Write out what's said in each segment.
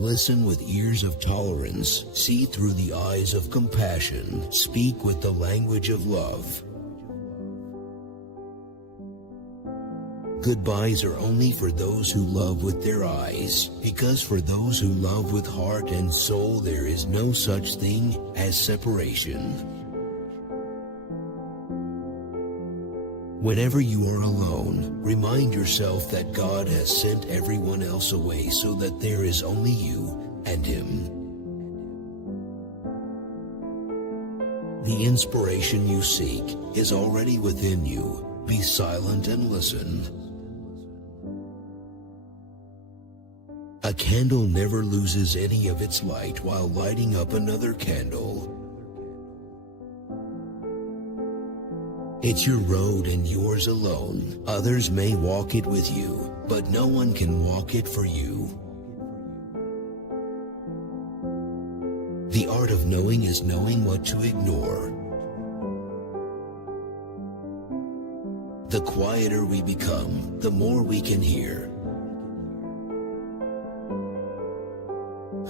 Listen with ears of tolerance, see through the eyes of compassion, speak with the language of love. Goodbyes are only for those who love with their eyes, because for those who love with heart and soul there is no such thing as separation. Whenever you are alone, remind yourself that God has sent everyone else away so that there is only you and Him. The inspiration you seek is already within you. Be silent and listen. A candle never loses any of its light while lighting up another candle. It's your road and yours alone. Others may walk it with you, but no one can walk it for you. The art of knowing is knowing what to ignore. The quieter we become, the more we can hear.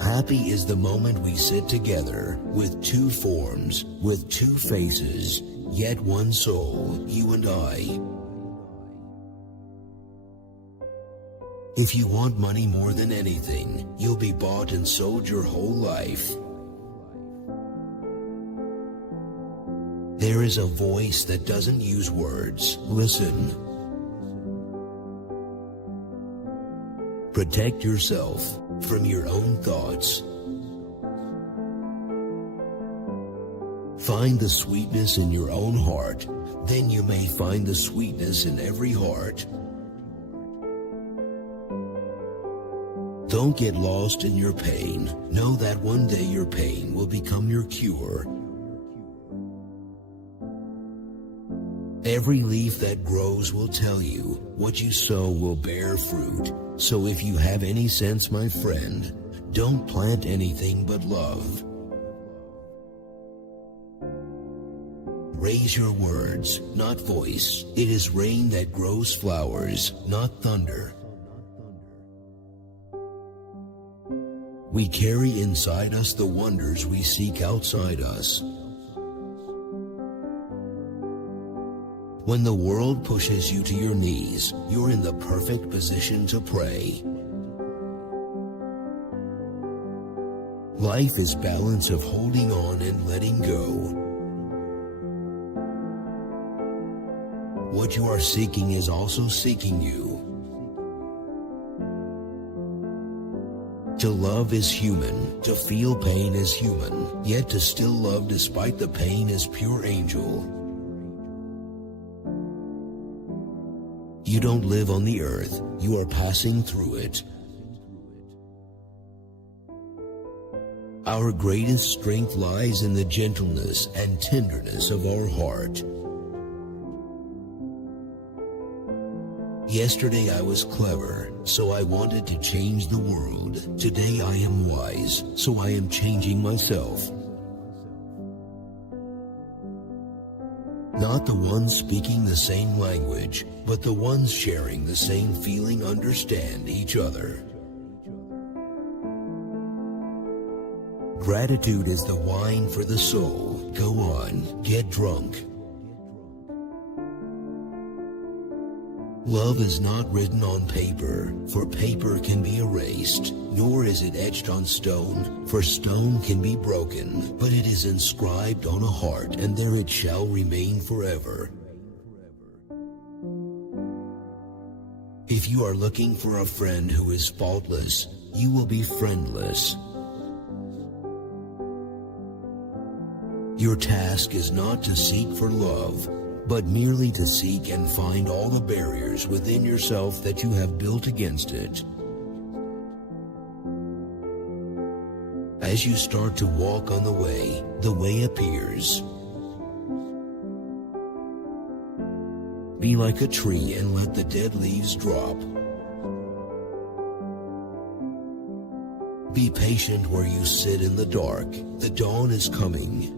Happy is the moment we sit together, with two forms, with two faces, yet one soul, you and I. If you want money more than anything, you'll be bought and sold your whole life. There is a voice that doesn't use words. Listen. Protect yourself from your own thoughts. Find the sweetness in your own heart, then you may find the sweetness in every heart. Don't get lost in your pain. Know that one day your pain will become your cure. Every leaf that grows will tell you what you sow will bear fruit. So if you have any sense, my friend, don't plant anything but love. Raise your words, not voice. It is rain that grows flowers, not thunder. We carry inside us the wonders we seek outside us. When the world pushes you to your knees, you're in the perfect position to pray. Life is balance of holding on and letting go. What you are seeking is also seeking you. To love is human, to feel pain is human, yet to still love despite the pain is pure angel. You don't live on the earth, you are passing through it. Our greatest strength lies in the gentleness and tenderness of our heart. Yesterday I was clever, so I wanted to change the world. Today I am wise, so I am changing myself. Not the ones speaking the same language, but the ones sharing the same feeling understand each other. Gratitude is the wine for the soul. Go on, get drunk. Love is not written on paper, for paper can be erased, nor is it etched on stone, for stone can be broken, but it is inscribed on a heart, and there it shall remain forever. If you are looking for a friend who is faultless, you will be friendless. Your task is not to seek for love, but merely to seek and find all the barriers within yourself that you have built against it. As you start to walk on the way appears. Be like a tree and let the dead leaves drop. Be patient where you sit in the dark. The dawn is coming.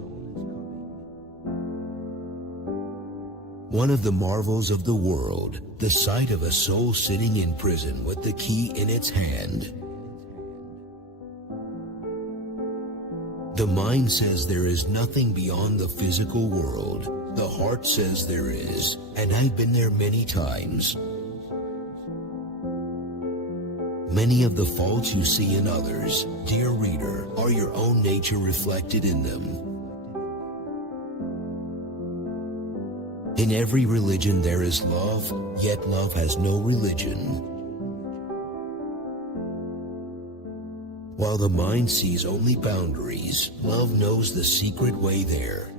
One of the marvels of the world, the sight of a soul sitting in prison with the key in its hand. The mind says there is nothing beyond the physical world. The heart says there is, and I've been there many times. Many of the faults you see in others, dear reader, are your own nature reflected in them. In every religion there is love, yet love has no religion. While the mind sees only boundaries, love knows the secret way there.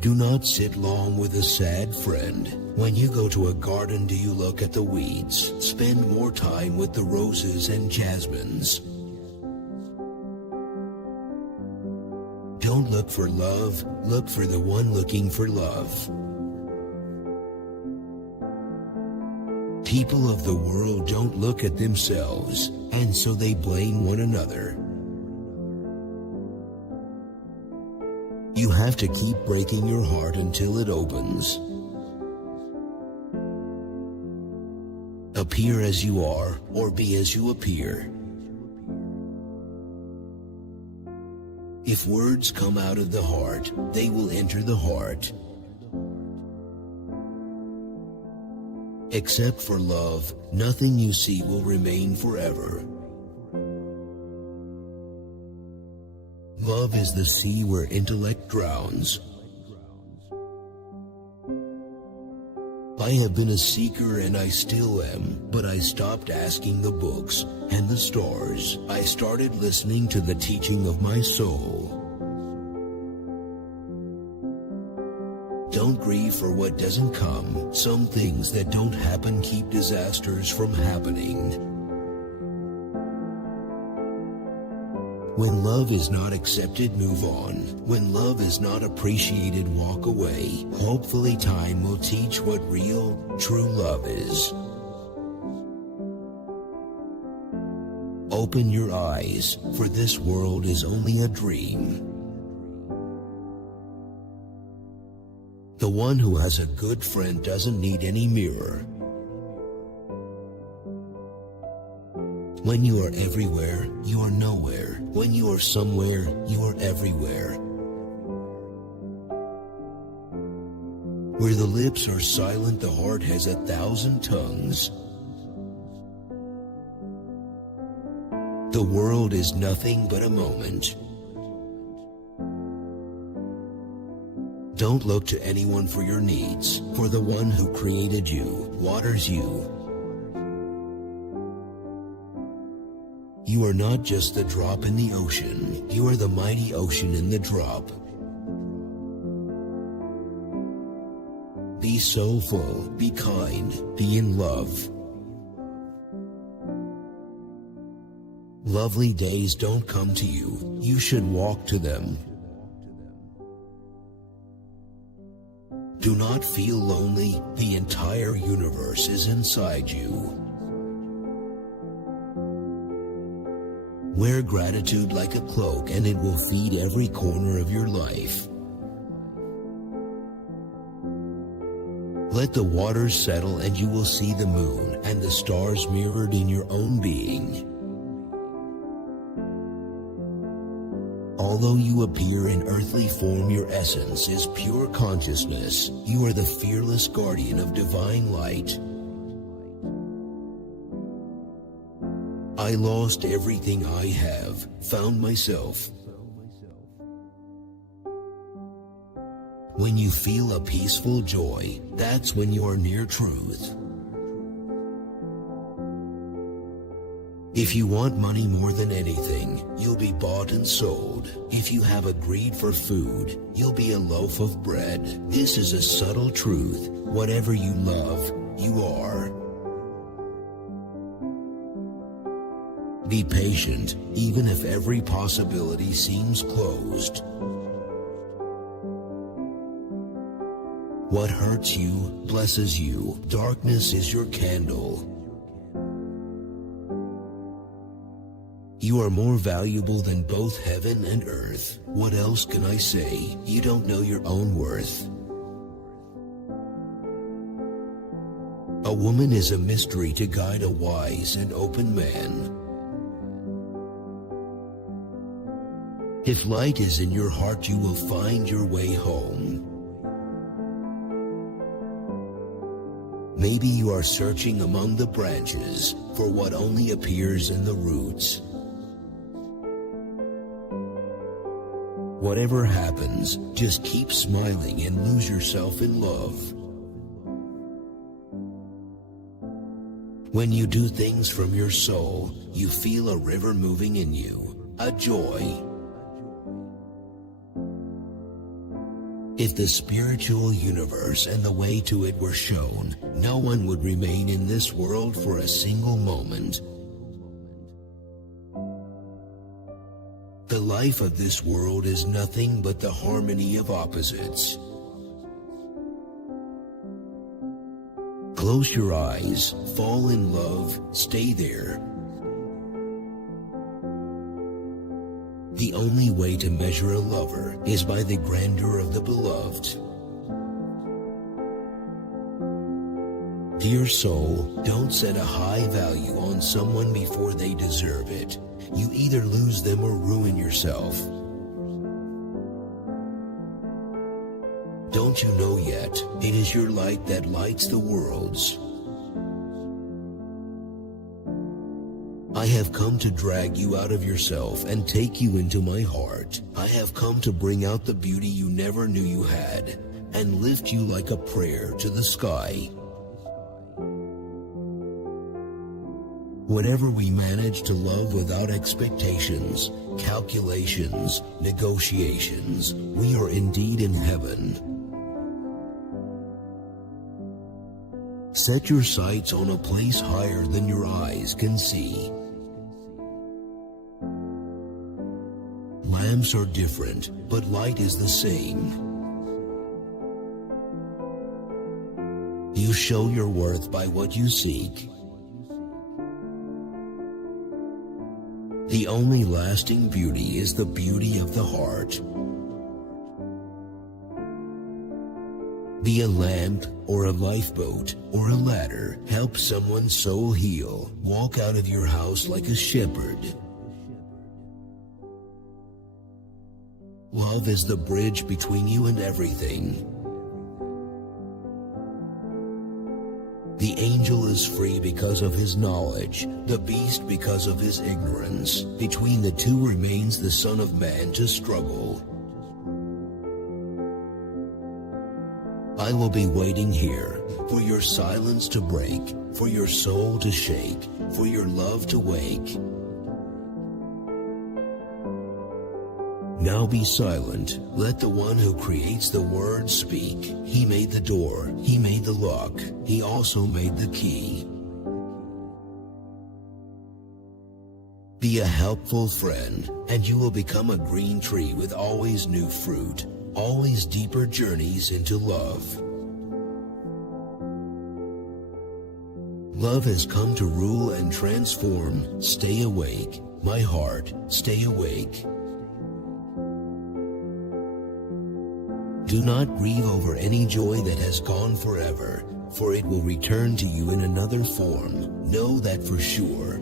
Do not sit long with a sad friend. When you go to a garden, do you look at the weeds? Spend more time with the roses and jasmines. Don't look for love, look for the one looking for love. People of the world don't look at themselves, and so they blame one another. You have to keep breaking your heart until it opens. Appear as you are, or be as you appear. If words come out of the heart, they will enter the heart. Except for love, nothing you see will remain forever. Love is the sea where intellect drowns. I have been a seeker and I still am, but I stopped asking the books and the stars. I started listening to the teaching of my soul. Don't grieve for what doesn't come. Some things that don't happen keep disasters from happening. When love is not accepted, move on. When love is not appreciated, walk away. Hopefully time will teach what real, true love is. Open your eyes, for this world is only a dream. The one who has a good friend doesn't need any mirror. When you are everywhere, you are nowhere. When you are somewhere, you are everywhere. Where the lips are silent, the heart has 1,000 tongues. The world is nothing but a moment. Don't look to anyone for your needs, for the one who created you, waters you. You are not just the drop in the ocean, you are the mighty ocean in the drop. Be soulful, be kind, be in love. Lovely days don't come to you, you should walk to them. Do not feel lonely, the entire universe is inside you. Wear gratitude like a cloak and it will feed every corner of your life. Let the waters settle and you will see the moon and the stars mirrored in your own being. Although you appear in earthly form, your essence is pure consciousness. You are the fearless guardian of divine light. I lost everything I have, found myself. When you feel a peaceful joy, that's when you are near truth. If you want money more than anything, you'll be bought and sold. If you have a greed for food, you'll be a loaf of bread. This is a subtle truth. Whatever you love, you are. Be patient, even if every possibility seems closed. What hurts you, blesses you. Darkness is your candle. You are more valuable than both heaven and earth. What else can I say? You don't know your own worth. A woman is a mystery to guide a wise and open man. If light is in your heart, you will find your way home. Maybe you are searching among the branches for what only appears in the roots. Whatever happens, just keep smiling and lose yourself in love. When you do things from your soul, you feel a river moving in you, a joy. If the spiritual universe and the way to it were shown, no one would remain in this world for a single moment. The life of this world is nothing but the harmony of opposites. Close your eyes, fall in love, stay there. The only way to measure a lover is by the grandeur of the beloved. Dear soul, don't set a high value on someone before they deserve it. You either lose them or ruin yourself. Don't you know yet? It is your light that lights the worlds. I have come to drag you out of yourself and take you into my heart. I have come to bring out the beauty you never knew you had and lift you like a prayer to the sky. Whatever we manage to love without expectations, calculations, negotiations, we are indeed in heaven. Set your sights on a place higher than your eyes can see. Lamps are different, but light is the same. You show your worth by what you seek. The only lasting beauty is the beauty of the heart. Be a lamp or a lifeboat or a ladder. Help someone's soul heal. Walk out of your house like a shepherd. Love is the bridge between you and everything. The angel is free because of his knowledge, the beast because of his ignorance. Between the two remains the Son of Man to struggle. I will be waiting here for your silence to break, for your soul to shake, for your love to wake. Now be silent. Let the one who creates the word speak. He made the door. He made the lock. He also made the key. Be a helpful friend, and you will become a green tree with always new fruit, always deeper journeys into love. Love has come to rule and transform. Stay awake, my heart, stay awake. Do not grieve over any joy that has gone forever, for it will return to you in another form. Know that for sure.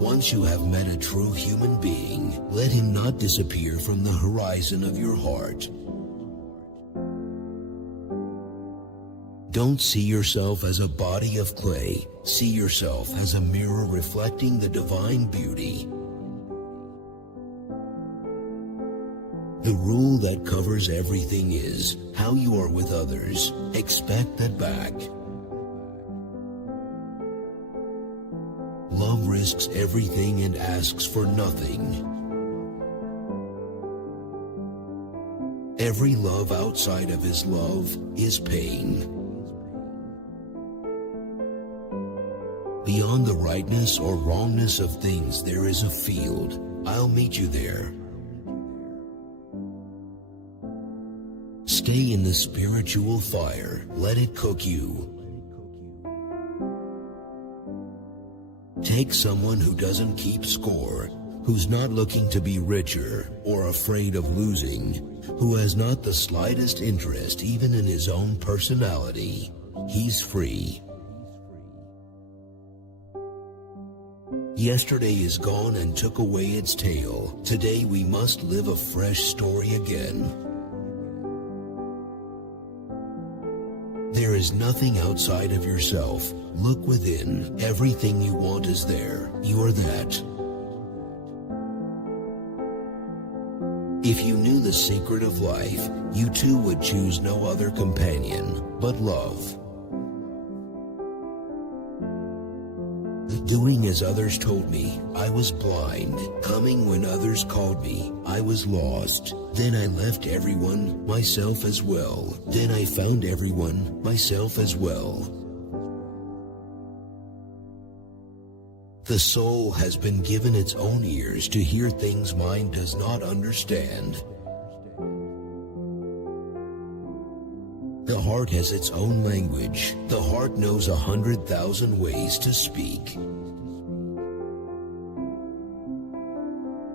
Once you have met a true human being, let him not disappear from the horizon of your heart. Don't see yourself as a body of clay. See yourself as a mirror reflecting the divine beauty. The rule that covers everything is how you are with others. Expect that back. Love risks everything and asks for nothing. Every love outside of his love is pain. Beyond the rightness or wrongness of things, there is a field. I'll meet you there. Stay in the spiritual fire. Let it cook you. Take someone who doesn't keep score, who's not looking to be richer or afraid of losing, who has not the slightest interest even in his own personality. He's free. Yesterday is gone and took away its tail. Today we must live a fresh story again. There is nothing outside of yourself. Look within. Everything you want is there. You are that. If you knew the secret of life, you too would choose no other companion but love. Doing as others told me, I was blind. Coming when others called me, I was lost. Then I left everyone, myself as well. Then I found everyone, myself as well. The soul has been given its own ears to hear things mind does not understand. The heart has its own language. The heart knows 100,000 ways to speak.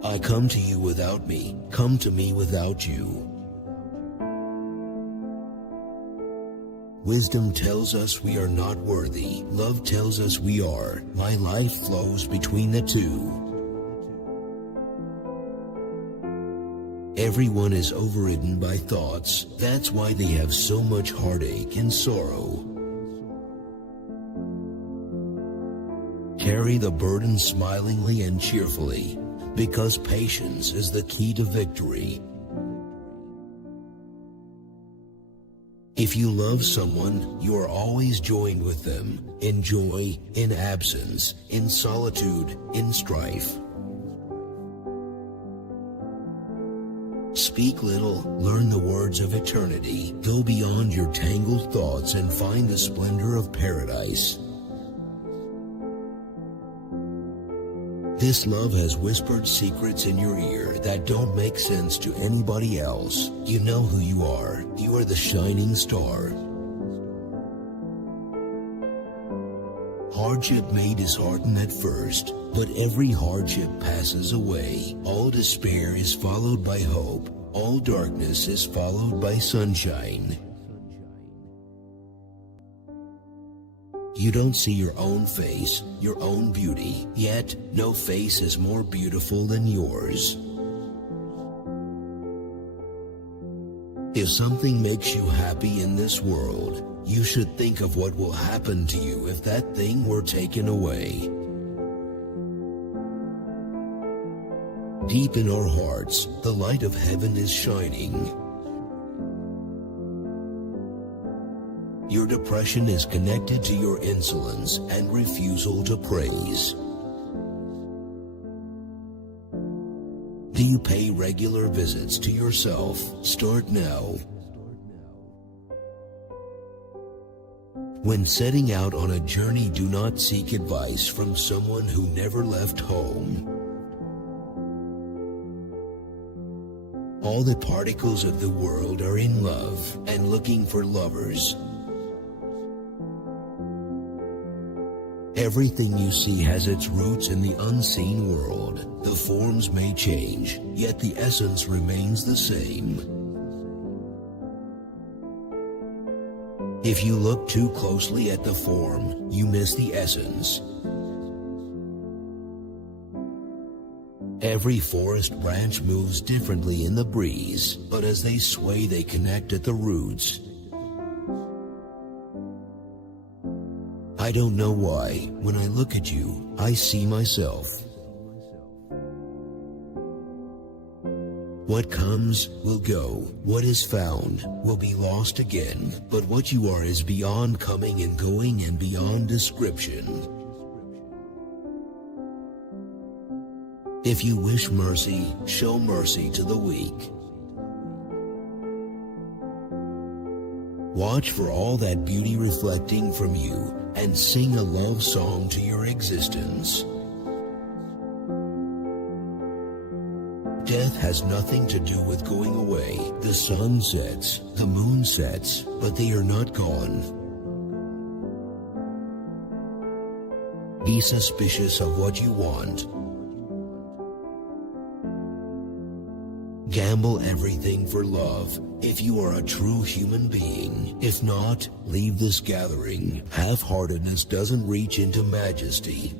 I come to you without me, come to me without you. Wisdom tells us we are not worthy. Love tells us we are. My life flows between the two. Everyone is overridden by thoughts. That's why they have so much heartache and sorrow. Carry the burden smilingly and cheerfully, because patience is the key to victory. If you love someone, you are always joined with them, in joy, in absence, in solitude, in strife. Speak little, learn the words of eternity. Go beyond your tangled thoughts and find the splendor of paradise. This love has whispered secrets in your ear that don't make sense to anybody else. You know who you are. You are the shining star. Hardship may dishearten at first, but every hardship passes away. All despair is followed by hope. All darkness is followed by sunshine. You don't see your own face, your own beauty, yet no face is more beautiful than yours. If something makes you happy in this world, you should think of what will happen to you if that thing were taken away. Deep in our hearts, the light of heaven is shining. Your depression is connected to your insolence and refusal to praise. Do you pay regular visits to yourself? Start now. When setting out on a journey, do not seek advice from someone who never left home. All the particles of the world are in love and looking for lovers. Everything you see has its roots in the unseen world. The forms may change, yet the essence remains the same. If you look too closely at the form, you miss the essence. Every forest branch moves differently in the breeze, but as they sway, they connect at the roots. I don't know why, when I look at you, I see myself. What comes will go. What is found will be lost again. But what you are is beyond coming and going and beyond description. If you wish mercy, show mercy to the weak. Watch for all that beauty reflecting from you and sing a love song to your existence. Death has nothing to do with going away. The sun sets, the moon sets, but they are not gone. Be suspicious of what you want. Gamble everything for love, if you are a true human being. If not, leave this gathering. Half-heartedness doesn't reach into majesty.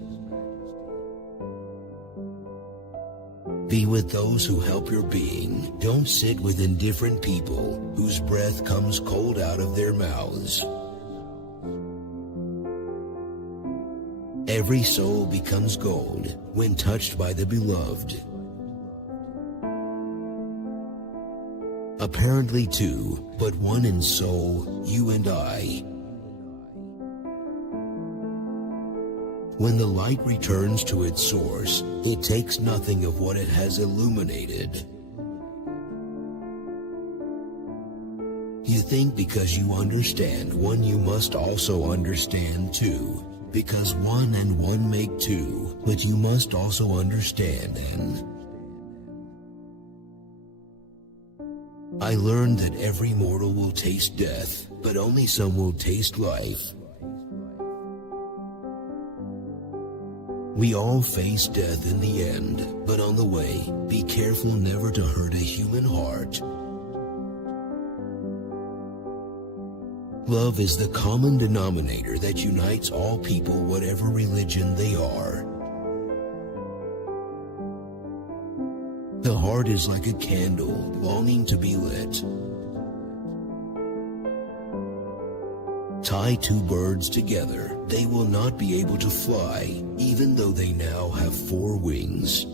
Be with those who help your being. Don't sit with indifferent people whose breath comes cold out of their mouths. Every soul becomes gold when touched by the beloved. Apparently two, but one in soul, you and I. When the light returns to its source, it takes nothing of what it has illuminated. You think because you understand one you must also understand two, because one and one make two, but you must also understand and. I learned that every mortal will taste death, but only some will taste life. We all face death in the end, but on the way, be careful never to hurt a human heart. Love is the common denominator that unites all people, whatever religion they are. The heart is like a candle, longing to be lit. Tie two birds together, they will not be able to fly, even though they now have 4 wings.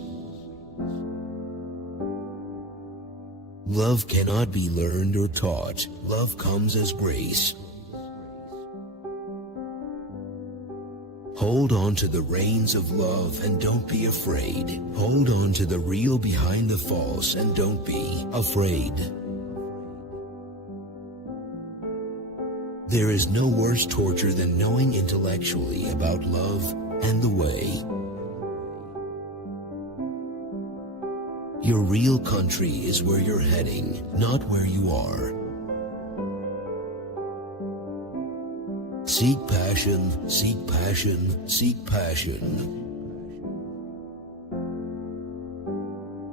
Love cannot be learned or taught. Love comes as grace. Hold on to the reins of love and don't be afraid. Hold on to the real behind the false and don't be afraid. There is no worse torture than knowing intellectually about love and the way. Your real country is where you're heading, not where you are. Seek passion, seek passion, seek passion.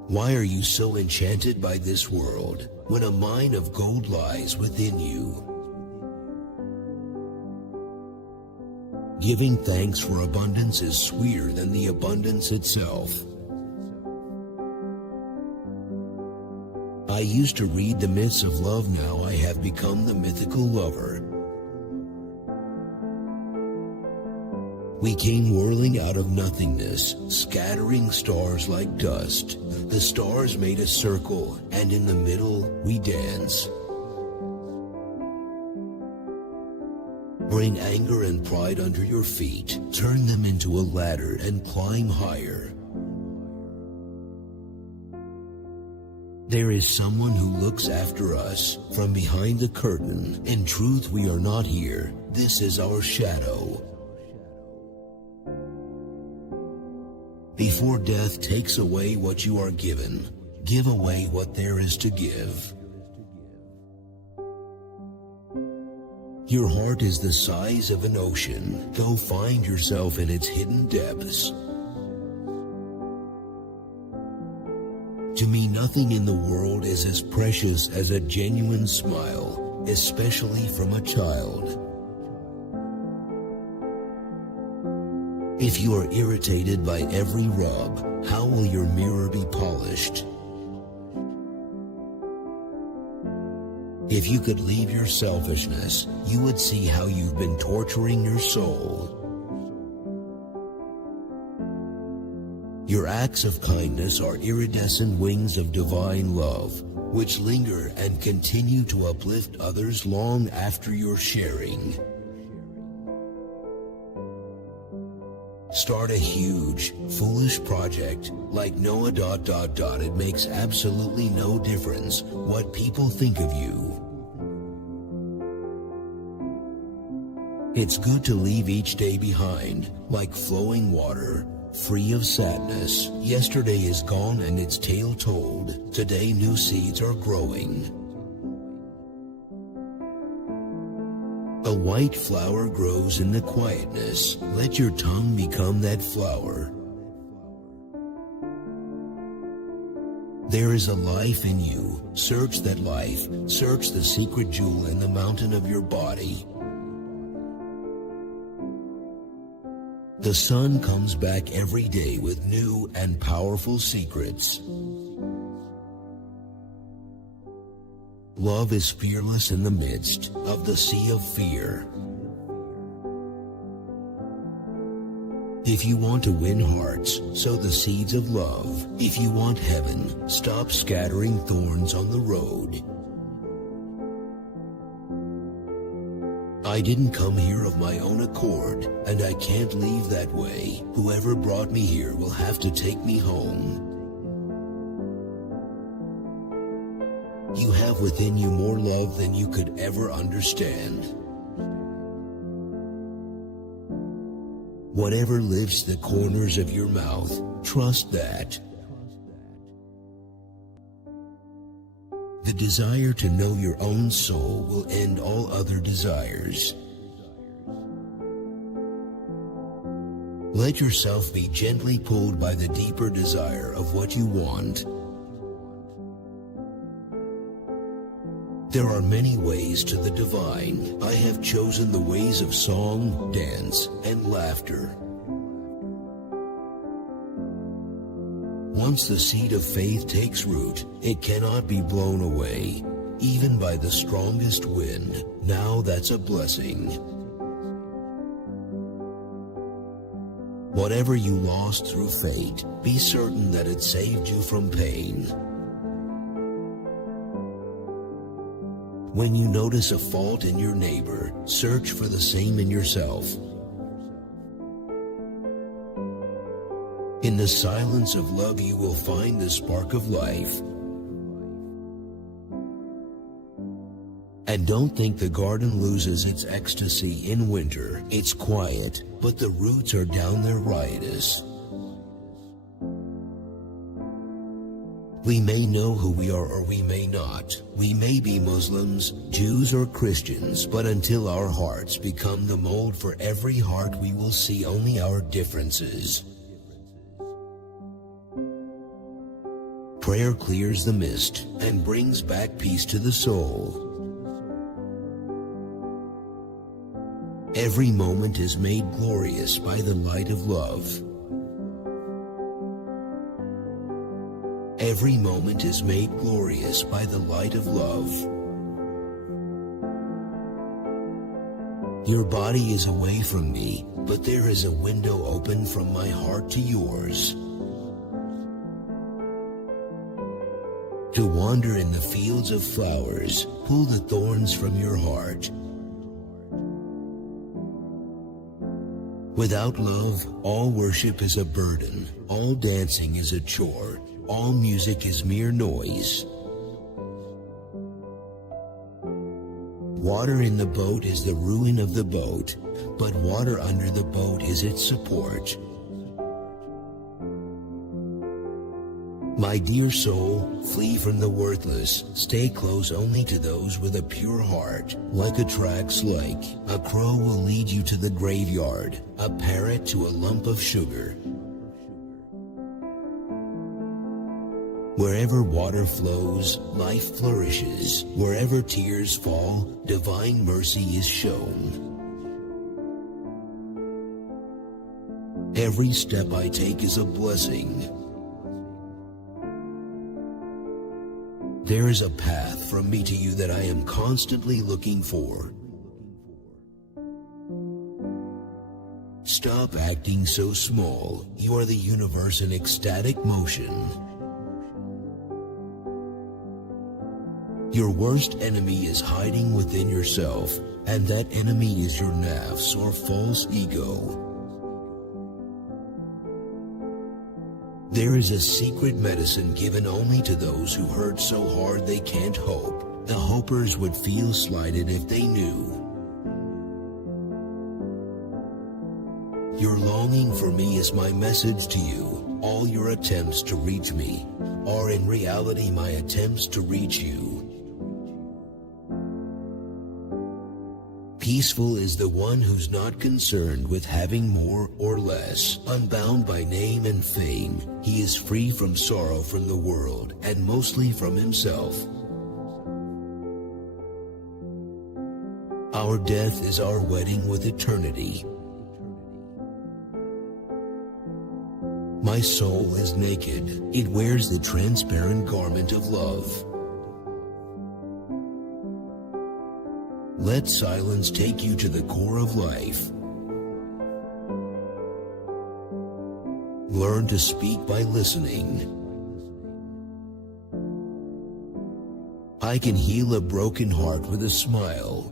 Why are you so enchanted by this world when a mine of gold lies within you? Giving thanks for abundance is sweeter than the abundance itself. I used to read the myths of love, now I have become the mythical lover. We came whirling out of nothingness, scattering stars like dust. The stars made a circle, and in the middle we dance. Bring anger and pride under your feet, turn them into a ladder and climb higher. There is someone who looks after us from behind the curtain. In truth, we are not here. This is our shadow. Before death takes away what you are given, give away what there is to give. Your heart is the size of an ocean. Go find yourself in its hidden depths. To me, nothing in the world is as precious as a genuine smile, especially from a child. If you are irritated by every rub, how will your mirror be polished? If you could leave your selfishness, you would see how you've been torturing your soul. Your acts of kindness are iridescent wings of divine love, which linger and continue to uplift others long after your sharing. Start a huge, foolish project like Noah... It makes absolutely no difference what people think of you. It's good to leave each day behind like flowing water, free of sadness. Yesterday is gone and its tale told. Today new seeds are growing. A white flower grows in the quietness. Let your tongue become that flower. There is a life in you. Search that life. Search the secret jewel in the mountain of your body. The sun comes back every day with new and powerful secrets. Love is fearless in the midst of the sea of fear. If you want to win hearts, sow the seeds of love. If you want heaven, stop scattering thorns on the road. I didn't come here of my own accord, and I can't leave that way. Whoever brought me here will have to take me home. You have within you more love than you could ever understand. Whatever lifts the corners of your mouth, trust that. The desire to know your own soul will end all other desires. Let yourself be gently pulled by the deeper desire of what you want. There are many ways to the divine. I have chosen the ways of song, dance, and laughter. Once the seed of faith takes root, it cannot be blown away, even by the strongest wind. Now that's a blessing. Whatever you lost through fate, be certain that it saved you from pain. When you notice a fault in your neighbor, search for the same in yourself. In the silence of love you will find the spark of life. And don't think the garden loses its ecstasy in winter. It's quiet, but the roots are down there riotous. We may know who we are or we may not. We may be Muslims, Jews, or Christians, but until our hearts become the mold for every heart, we will see only our differences. Prayer clears the mist and brings back peace to the soul. Every moment is made glorious by the light of love. Every moment is made glorious by the light of love. Your body is away from me, but there is a window open from my heart to yours. To wander in the fields of flowers, pull the thorns from your heart. Without love, all worship is a burden, all dancing is a chore, all music is mere noise. Water in the boat is the ruin of the boat, but water under the boat is its support. My dear soul, flee from the worthless, stay close only to those with a pure heart. Like a track's like, a crow will lead you to the graveyard, a parrot to a lump of sugar. Wherever water flows, life flourishes. Wherever tears fall, divine mercy is shown. Every step I take is a blessing. There is a path from me to you that I am constantly looking for. Stop acting so small. You are the universe in ecstatic motion. Your worst enemy is hiding within yourself, and that enemy is your nafs or false ego. There is a secret medicine given only to those who hurt so hard they can't hope. The hopers would feel slighted if they knew. Your longing for me is my message to you. All your attempts to reach me are in reality my attempts to reach you. Peaceful is the one who's not concerned with having more or less. Unbound by name and fame, he is free from sorrow from the world and mostly from himself. Our death is our wedding with eternity. My soul is naked. It wears the transparent garment of love. Let silence take you to the core of life. Learn to speak by listening. I can heal a broken heart with a smile.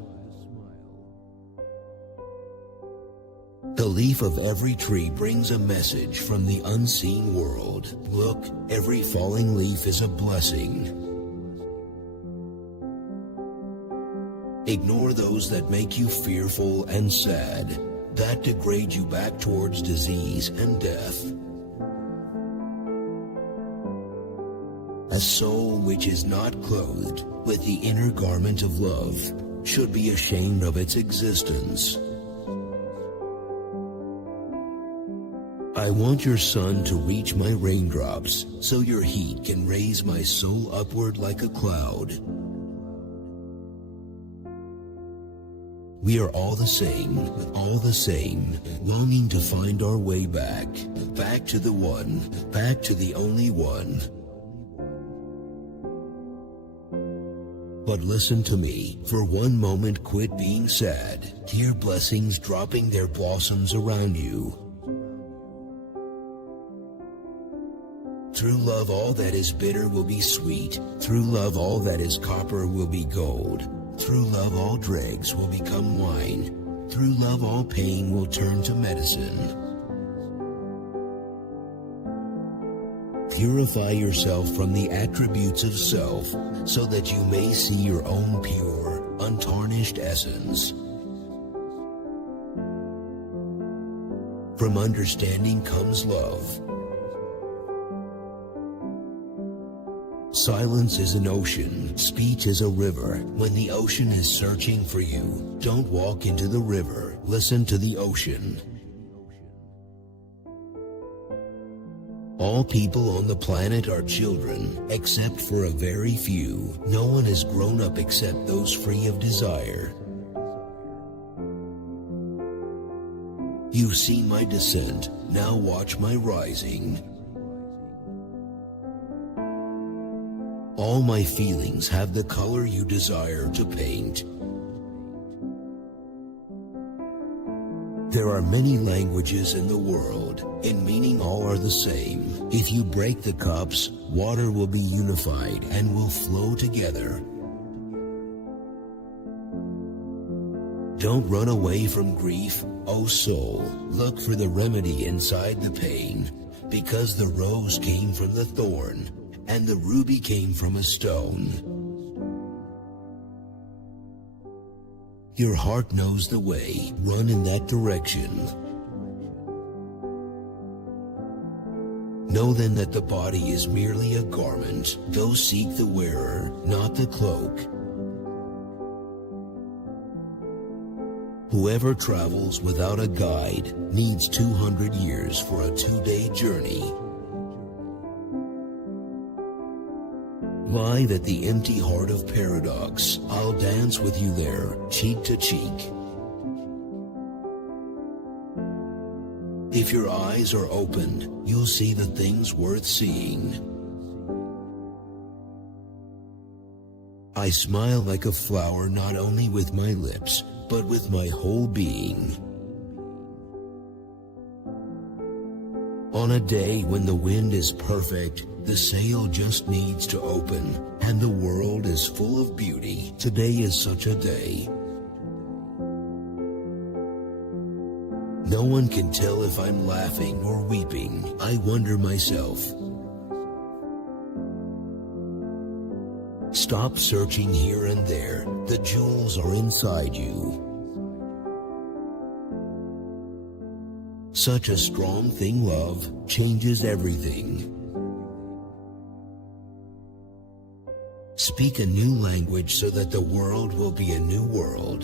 The leaf of every tree brings a message from the unseen world. Look, every falling leaf is a blessing. Ignore those that make you fearful and sad, that degrade you back towards disease and death. A soul which is not clothed with the inner garment of love should be ashamed of its existence. I want your sun to reach my raindrops, so your heat can raise my soul upward like a cloud. We are all the same, longing to find our way back to the one, back to the only one. But listen to me, for one moment quit being sad. Hear blessings dropping their blossoms around you. Through love all that is bitter will be sweet. Through love all that is copper will be gold. Through love all dregs will become wine. Through love all pain will turn to medicine. Purify yourself from the attributes of self, so that you may see your own pure, untarnished essence. From understanding comes love. Silence is an ocean, speech is a river. When the ocean is searching for you, don't walk into the river, listen to the ocean. All people on the planet are children, except for a very few. No one is grown up except those free of desire. You've seen my descent, now watch my rising. All my feelings have the color you desire to paint. There are many languages in the world. In meaning all are the same. If you break the cups, water will be unified and will flow together. Don't run away from grief, O soul. Look for the remedy inside the pain, because the rose came from the thorn, and the ruby came from a stone. Your heart knows the way. Run in that direction. Know then that the body is merely a garment. Go seek the wearer, not the cloak. Whoever travels without a guide needs 200 years for a 2-day journey. Live at the empty heart of paradox. I'll dance with you there, cheek to cheek. If your eyes are opened, you'll see the things worth seeing. I smile like a flower not only with my lips, but with my whole being. On a day when the wind is perfect, the sail just needs to open, and the world is full of beauty. Today is such a day. No one can tell if I'm laughing or weeping. I wonder myself. Stop searching here and there. The jewels are inside you. Such a strong thing, love, changes everything. Speak a new language so that the world will be a new world.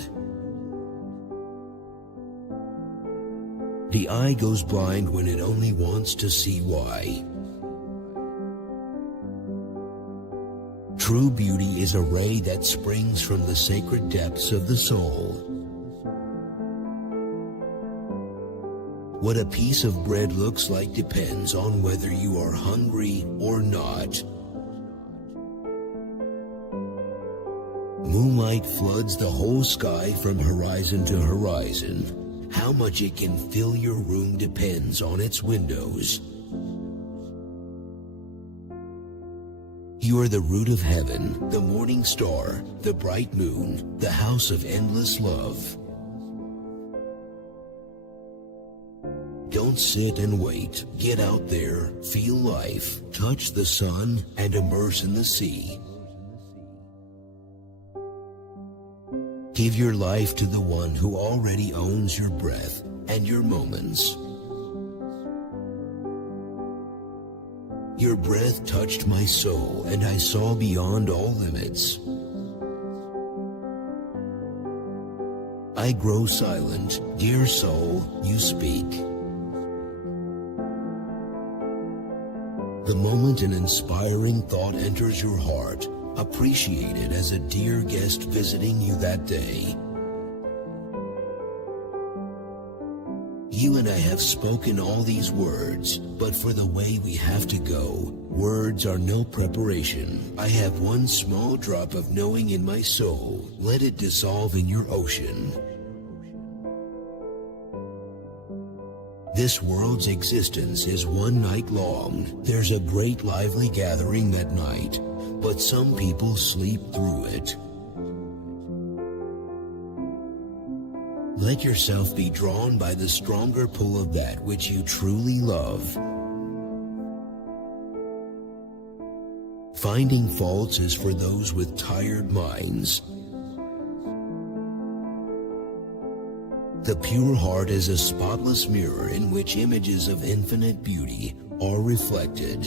The eye goes blind when it only wants to see why. True beauty is a ray that springs from the sacred depths of the soul. What a piece of bread looks like depends on whether you are hungry or not. Moonlight floods the whole sky from horizon to horizon. How much it can fill your room depends on its windows. You are the root of heaven, the morning star, the bright moon, the house of endless love. Don't sit and wait. Get out there, feel life, touch the sun, and immerse in the sea. Give your life to the one who already owns your breath and your moments. Your breath touched my soul, and I saw beyond all limits. I grow silent. Dear soul, you speak. The moment an inspiring thought enters your heart, appreciate it as a dear guest visiting you that day. You and I have spoken all these words, but for the way we have to go, words are no preparation. I have one small drop of knowing in my soul. Let it dissolve in your ocean. This world's existence is one night long. There's a great lively gathering that night, but some people sleep through it. Let yourself be drawn by the stronger pull of that which you truly love. Finding faults is for those with tired minds. The pure heart is a spotless mirror in which images of infinite beauty are reflected.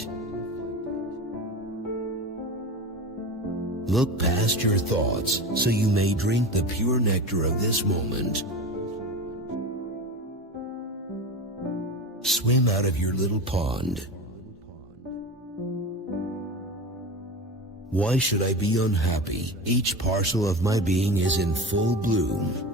Look past your thoughts so you may drink the pure nectar of this moment. Swim out of your little pond. Why should I be unhappy? Each parcel of my being is in full bloom.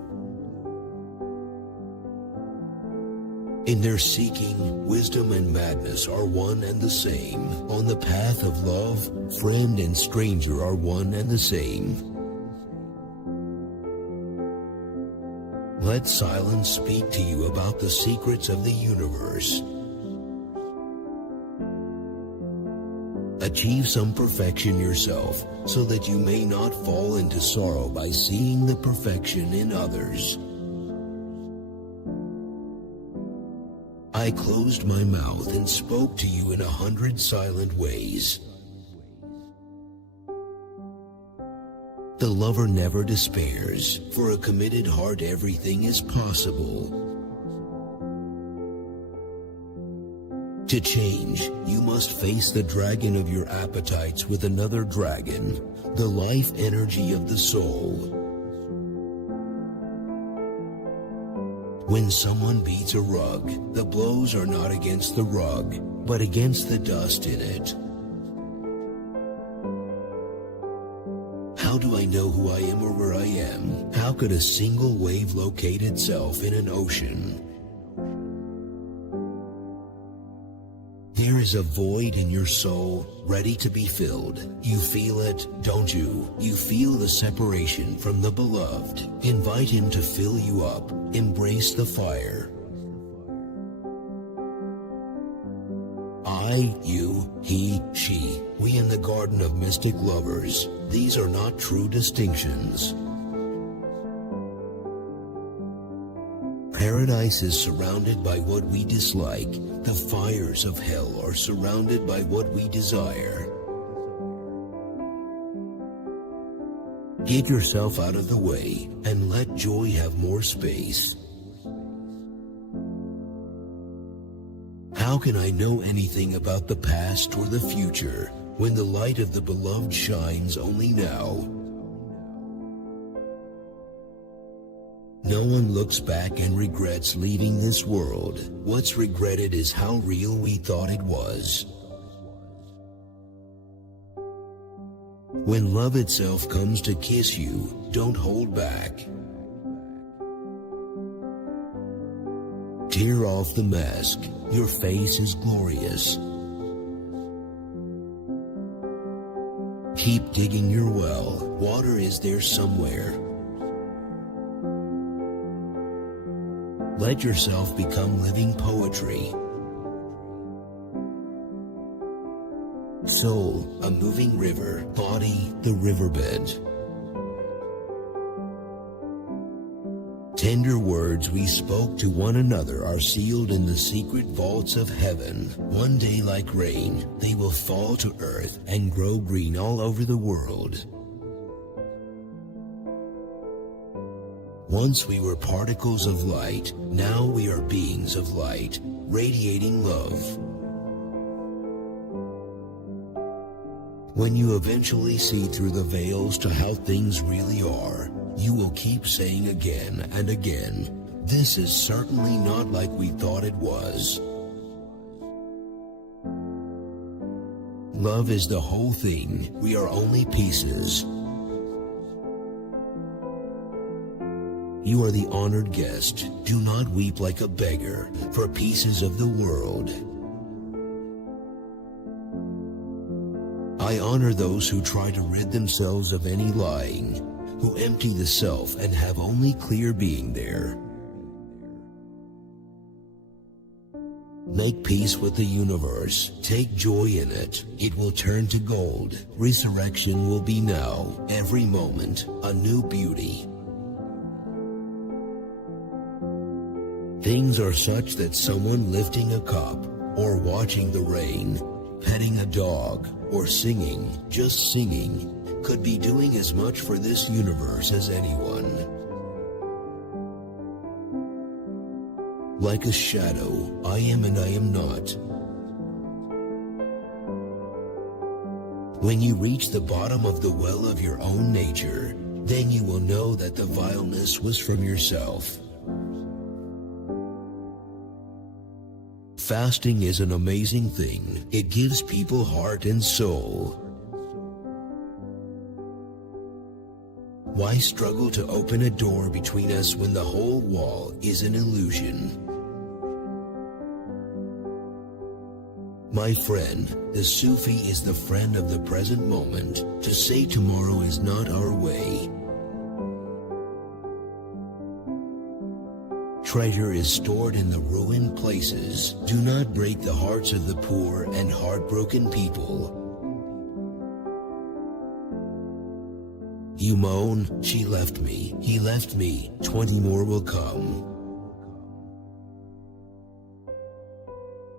In their seeking, wisdom and madness are one and the same. On the path of love, friend and stranger are one and the same. Let silence speak to you about the secrets of the universe. Achieve some perfection yourself so that you may not fall into sorrow by seeing the perfection in others. I closed my mouth and spoke to you in 100 silent ways. The lover never despairs. For a committed heart, everything is possible. To change, you must face the dragon of your appetites with another dragon, the life energy of the soul. When someone beats a rug, the blows are not against the rug, but against the dust in it. How do I know who I am or where I am? How could a single wave locate itself in an ocean? There is a void in your soul, ready to be filled. You feel it, don't you? You feel the separation from the beloved. Invite him to fill you up. Embrace the fire. I, you, he, she. We in the garden of mystic lovers. These are not true distinctions. Paradise is surrounded by what we dislike. The fires of hell are surrounded by what we desire. Get yourself out of the way and let joy have more space. How can I know anything about the past or the future when the light of the beloved shines only now? No one looks back and regrets leaving this world. What's regretted is how real we thought it was. When love itself comes to kiss you, don't hold back. Tear off the mask. Your face is glorious. Keep digging your well. Water is there somewhere. Let yourself become living poetry. Soul, a moving river. Body, the riverbed. Tender words we spoke to one another are sealed in the secret vaults of heaven. One day, like rain, they will fall to earth and grow green all over the world. Once we were particles of light, now we are beings of light, radiating love. When you eventually see through the veils to how things really are, you will keep saying again and again, "This is certainly not like we thought it was." Love is the whole thing. We are only pieces. You are the honored guest. Do not weep like a beggar for pieces of the world. I honor those who try to rid themselves of any lying, who empty the self and have only clear being there. Make peace with the universe. Take joy in it. It will turn to gold. Resurrection will be now. Every moment, a new beauty. Things are such that someone lifting a cup, or watching the rain, petting a dog, or singing, just singing, could be doing as much for this universe as anyone. Like a shadow, I am and I am not. When you reach the bottom of the well of your own nature, then you will know that the vileness was from yourself. Fasting is an amazing thing. It gives people heart and soul. Why struggle to open a door between us when the whole wall is an illusion? My friend, the Sufi is the friend of the present moment. To say tomorrow is not our way. Treasure is stored in the ruined places. Do not break the hearts of the poor and heartbroken people. You moan, "She left me, he left me, 20 more will come."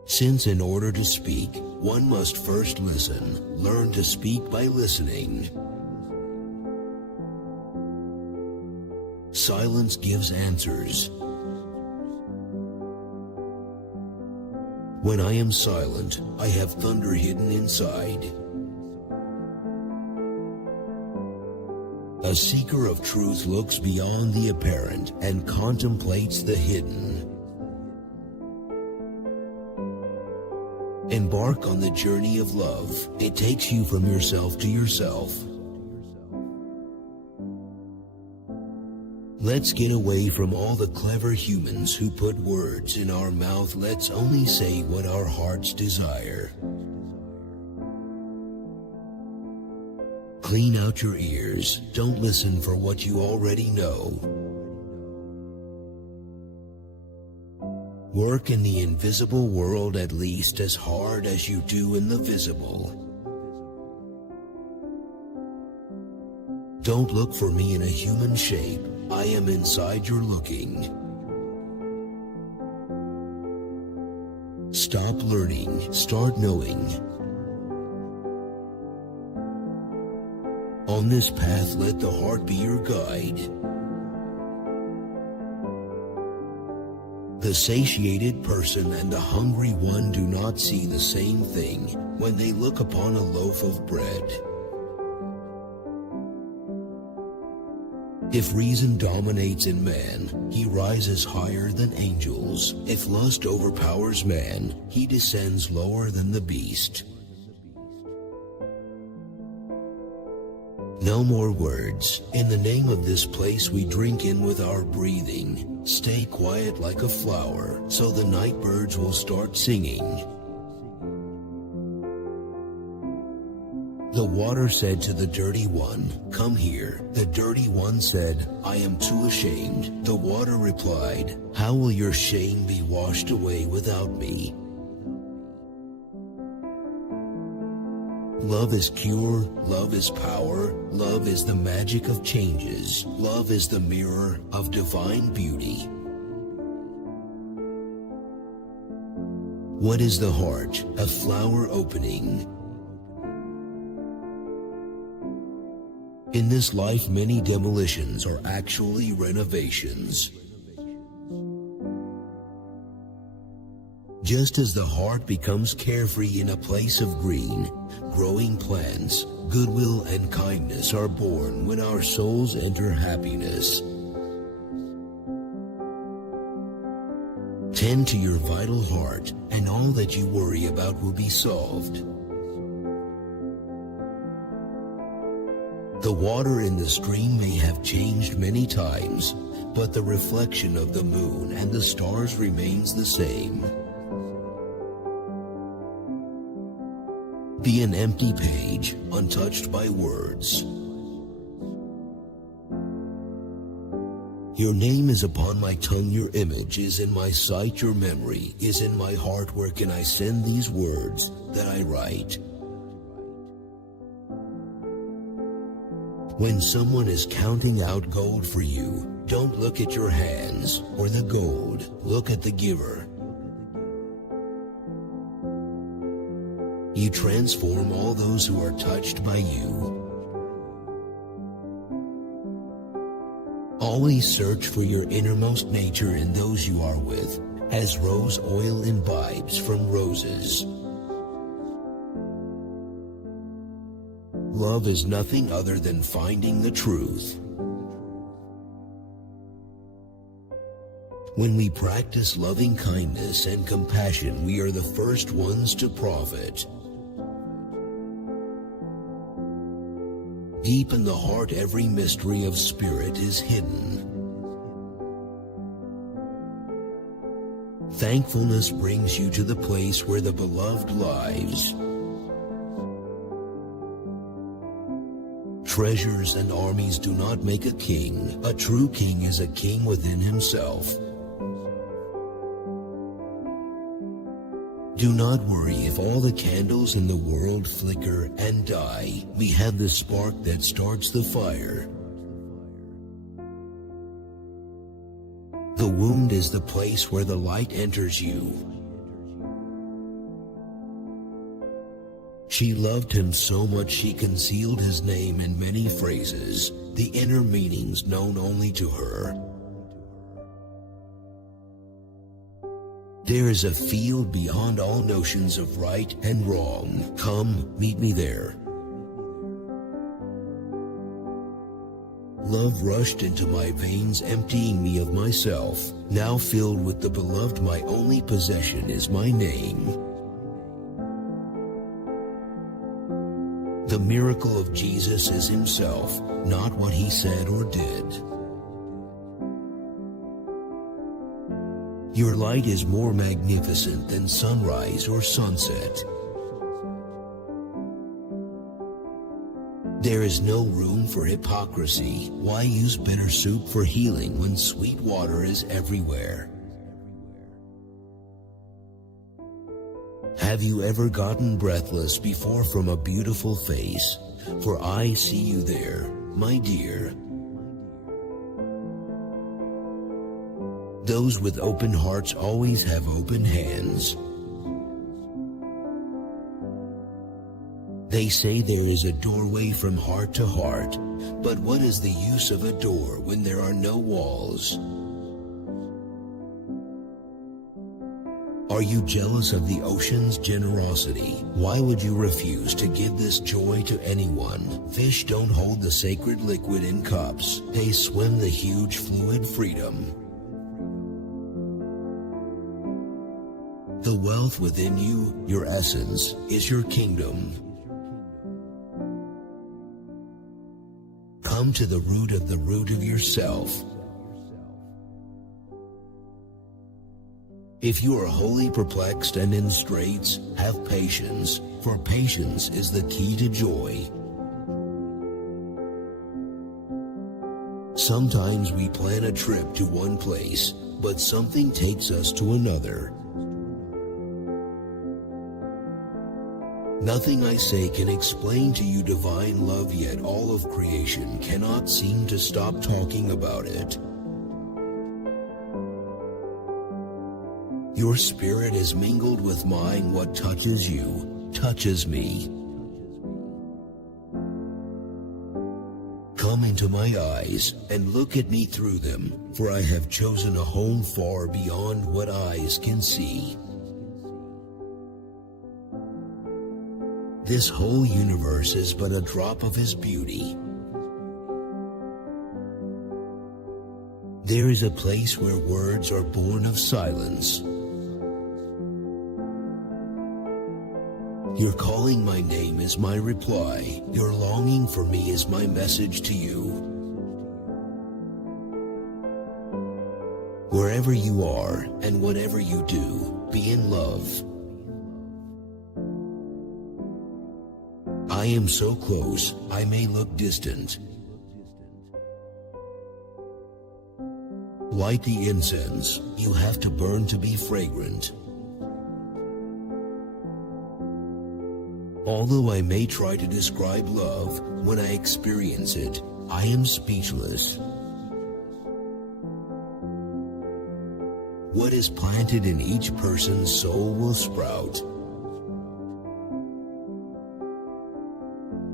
Since in order to speak, one must first listen, learn to speak by listening. Silence gives answers. When I am silent, I have thunder hidden inside. A seeker of truth looks beyond the apparent and contemplates the hidden. Embark on the journey of love. It takes you from yourself to yourself. Let's get away from all the clever humans who put words in our mouth. Let's only say what our hearts desire. Clean out your ears. Don't listen for what you already know. Work in the invisible world at least as hard as you do in the visible. Don't look for me in a human shape. I am inside your looking. Stop learning, start knowing. On this path, let the heart be your guide. The satiated person and the hungry one do not see the same thing when they look upon a loaf of bread. If reason dominates in man, he rises higher than angels. If lust overpowers man, he descends lower than the beast. No more words. In the name of this place we drink in with our breathing. Stay quiet like a flower, so the night birds will start singing. The water said to the dirty one, "Come here." The dirty one said, "I am too ashamed." The water replied, "How will your shame be washed away without me?" Love is cure, love is power, love is the magic of changes, love is the mirror of divine beauty. What is the heart? A flower opening. In this life, many demolitions are actually renovations. Just as the heart becomes carefree in a place of green, growing plants, goodwill and kindness are born when our souls enter happiness. Tend to your vital heart, and all that you worry about will be solved. The water in the stream may have changed many times, but the reflection of the moon and the stars remains the same. Be an empty page, untouched by words. Your name is upon my tongue, your image is in my sight, your memory is in my heart. Where can I send these words that I write? When someone is counting out gold for you, don't look at your hands or the gold, look at the giver. You transform all those who are touched by you. Always search for your innermost nature in those you are with, as rose oil imbibes from roses. Love is nothing other than finding the truth. When we practice loving kindness and compassion, we are the first ones to profit. Deep in the heart, every mystery of spirit is hidden. Thankfulness brings you to the place where the beloved lies. Treasures and armies do not make a king. A true king is a king within himself. Do not worry if all the candles in the world flicker and die. We have the spark that starts the fire. The wound is the place where the light enters you. She loved him so much she concealed his name in many phrases, the inner meanings known only to her. There is a field beyond all notions of right and wrong. Come, meet me there. Love rushed into my veins, emptying me of myself. Now filled with the beloved, my only possession is my name. The miracle of Jesus is himself, not what he said or did. Your light is more magnificent than sunrise or sunset. There is no room for hypocrisy. Why use bitter soup for healing when sweet water is everywhere? Have you ever gotten breathless before from a beautiful face? For I see you there, my dear. Those with open hearts always have open hands. They say there is a doorway from heart to heart, but what is the use of a door when there are no walls? Are you jealous of the ocean's generosity? Why would you refuse to give this joy to anyone? Fish don't hold the sacred liquid in cups. They swim the huge fluid freedom. The wealth within you, your essence, is your kingdom. Come to the root of yourself. If you are wholly perplexed and in straits, have patience, for patience is the key to joy. Sometimes we plan a trip to one place, but something takes us to another. Nothing I say can explain to you divine love, yet all of creation cannot seem to stop talking about it. Your spirit is mingled with mine. What touches you, touches me. Come into my eyes and look at me through them, for I have chosen a home far beyond what eyes can see. This whole universe is but a drop of His beauty. There is a place where words are born of silence. Your calling my name is my reply. Your longing for me is my message to you. Wherever you are and whatever you do, be in love. I am so close, I may look distant. Light the incense, you have to burn to be fragrant. Although I may try to describe love, when I experience it, I am speechless. What is planted in each person's soul will sprout.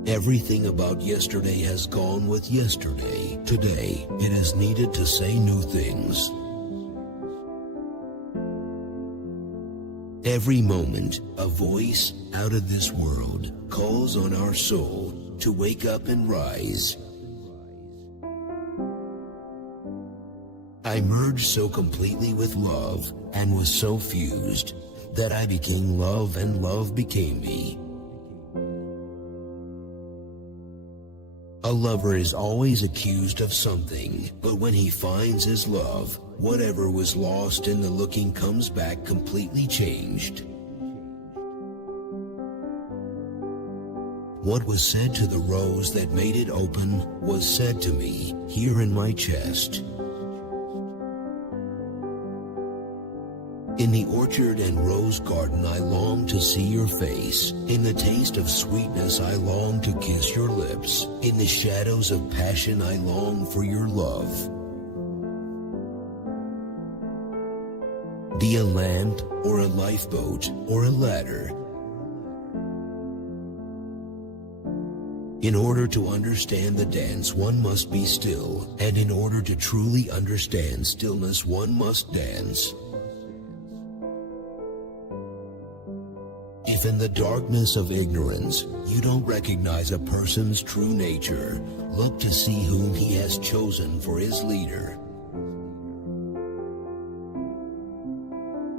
Everything about yesterday has gone with yesterday. Today, it is needed to say new things. Every moment, a voice out of this world calls on our soul to wake up and rise. I merged so completely with love and was so fused that I became love and love became me. A lover is always accused of something, but when he finds his love, whatever was lost in the looking comes back completely changed. What was said to the rose that made it open was said to me here in my chest. In the orchard and rose garden I long to see your face. In the taste of sweetness I long to kiss your lips. In the shadows of passion I long for your love. Be a lamp or a lifeboat or a ladder. In order to understand the dance, one must be still, and in order to truly understand stillness, one must dance. If in the darkness of ignorance you don't recognize a person's true nature, look to see whom he has chosen for his leader.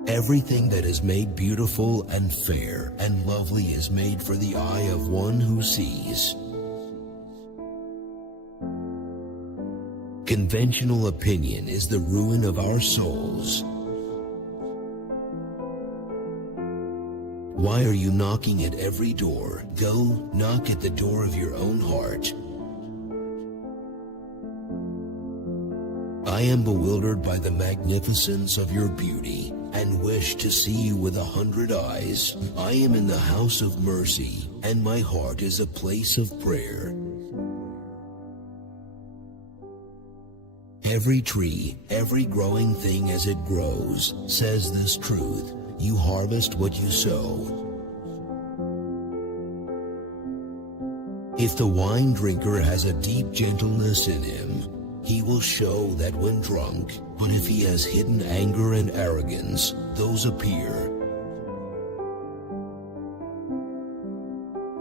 Everything that is made beautiful and fair and lovely is made for the eye of one who sees. Conventional opinion is the ruin of our souls. Why are you knocking at every door? Go, knock at the door of your own heart. I am bewildered by the magnificence of your beauty and wish to see you with 100 eyes. I am in the house of mercy, and my heart is a place of prayer. Every tree, every growing thing as it grows, says this truth. You harvest what you sow. If the wine drinker has a deep gentleness in him, he will show that when drunk, but if he has hidden anger and arrogance, those appear.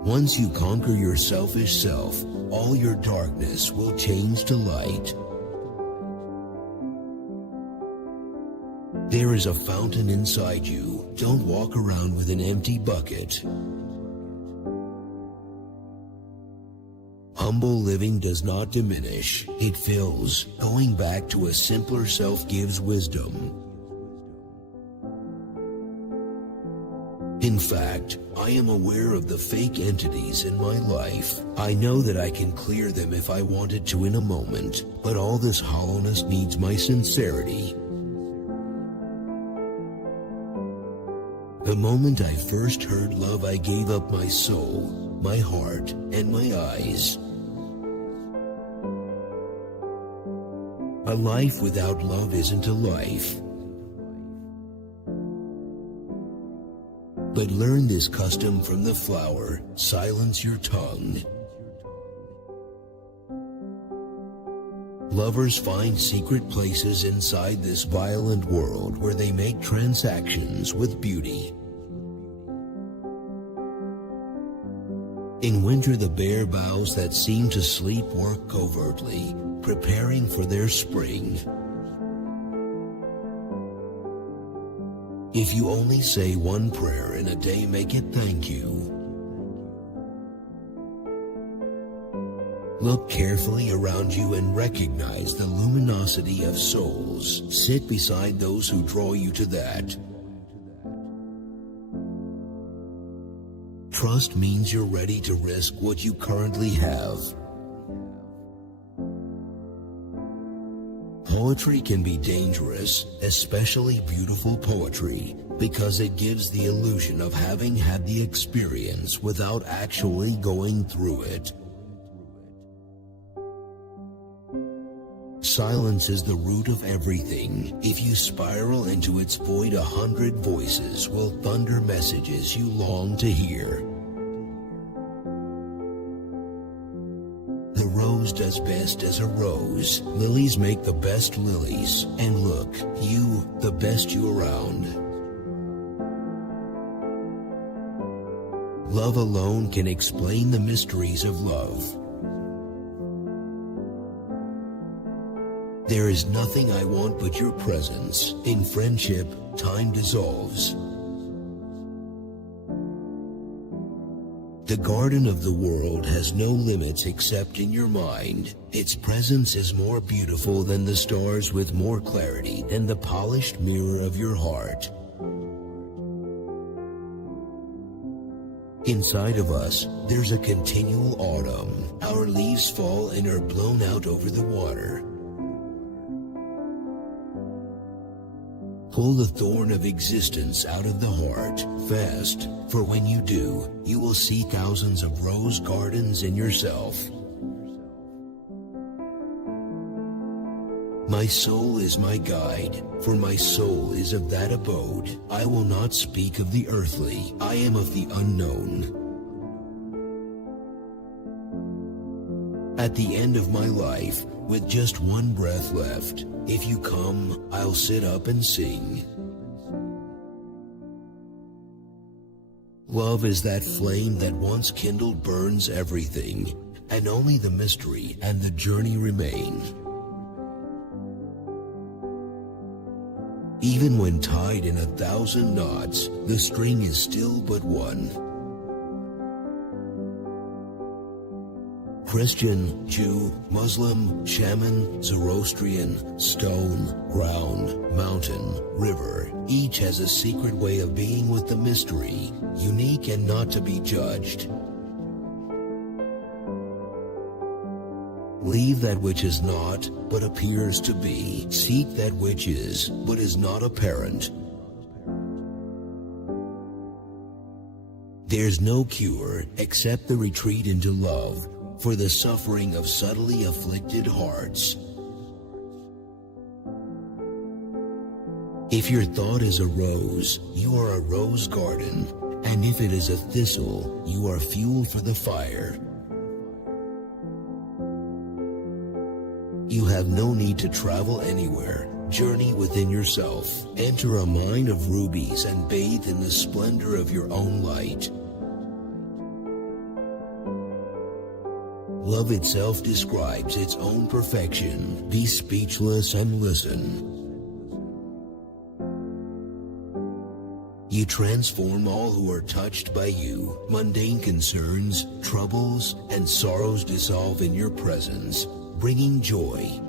Once you conquer your selfish self, all your darkness will change to light. There is a fountain inside you. Don't walk around with an empty bucket. Humble living does not diminish, it fills. Going back to a simpler self gives wisdom. In fact, I am aware of the fake entities in my life. I know that I can clear them if I wanted to in a moment, but all this hollowness needs my sincerity. The moment I first heard love, I gave up my soul, my heart, and my eyes. A life without love isn't a life. But learn this custom from the flower: silence your tongue. Lovers find secret places inside this violent world where they make transactions with beauty. In winter, the bare boughs that seem to sleep work covertly, preparing for their spring. If you only say one prayer in a day, make it thank you. Look carefully around you and recognize the luminosity of souls. Sit beside those who draw you to that. Trust means you're ready to risk what you currently have. Poetry can be dangerous, especially beautiful poetry, because it gives the illusion of having had the experience without actually going through it. Silence is the root of everything. If you spiral into its void, 100 voices will thunder messages you long to hear. The rose does best as a rose. Lilies make the best lilies. And look, you, the best you around. Love alone can explain the mysteries of love. There is nothing I want but your presence. In friendship, time dissolves. The garden of the world has no limits except in your mind. Its presence is more beautiful than the stars, with more clarity than the polished mirror of your heart. Inside of us, there's a continual autumn. Our leaves fall and are blown out over the water. Pull the thorn of existence out of the heart fast, for when you do, you will see thousands of rose gardens in yourself. My soul is my guide, for my soul is of that abode. I will not speak of the earthly, I am of the unknown. At the end of my life, with just one breath left, if you come, I'll sit up and sing. Love is that flame that once kindled burns everything, and only the mystery and the journey remain. Even when tied in 1,000 knots, the string is still but one. Christian, Jew, Muslim, shaman, Zoroastrian, stone, ground, mountain, river, each has a secret way of being with the mystery, unique and not to be judged. Leave that which is not, but appears to be. Seek that which is, but is not apparent. There's no cure except the retreat into love, for the suffering of subtly afflicted hearts. If your thought is a rose, you are a rose garden, and if it is a thistle, you are fuel for the fire. You have no need to travel anywhere. Journey within yourself. Enter a mine of rubies and bathe in the splendor of your own light. Love itself describes its own perfection. Be speechless and listen. You transform all who are touched by you. Mundane concerns, troubles, and sorrows dissolve in your presence, bringing joy.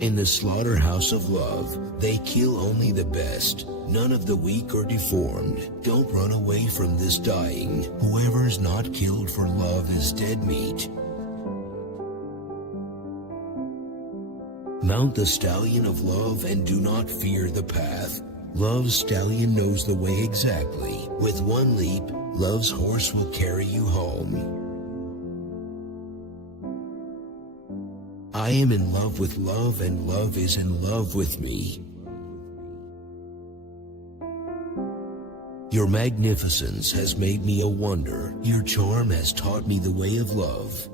In the slaughterhouse of love, they kill only the best, none of the weak or deformed. Don't run away from this dying. Whoever is not killed for love is dead meat. Mount the stallion of love and do not fear the path. Love's stallion knows the way exactly. With one leap, love's horse will carry you home. I am in love with love, and love is in love with me. Your magnificence has made me a wonder. Your charm has taught me the way of love.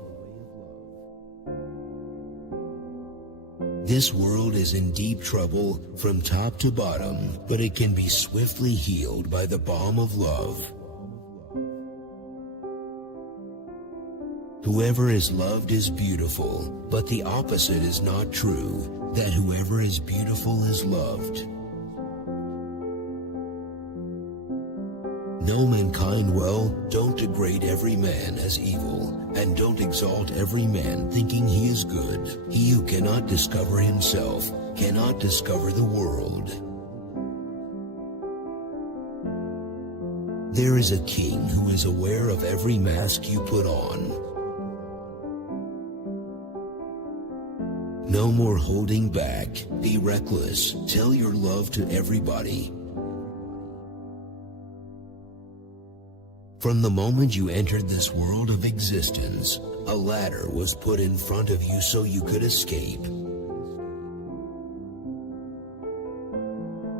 This world is in deep trouble from top to bottom, but it can be swiftly healed by the balm of love. Whoever is loved is beautiful, but the opposite is not true, that whoever is beautiful is loved. Know mankind well, don't degrade every man as evil, and don't exalt every man thinking he is good. He who cannot discover himself cannot discover the world. There is a king who is aware of every mask you put on. No more holding back. Be reckless. Tell your love to everybody. From the moment you entered this world of existence, a ladder was put in front of you so you could escape.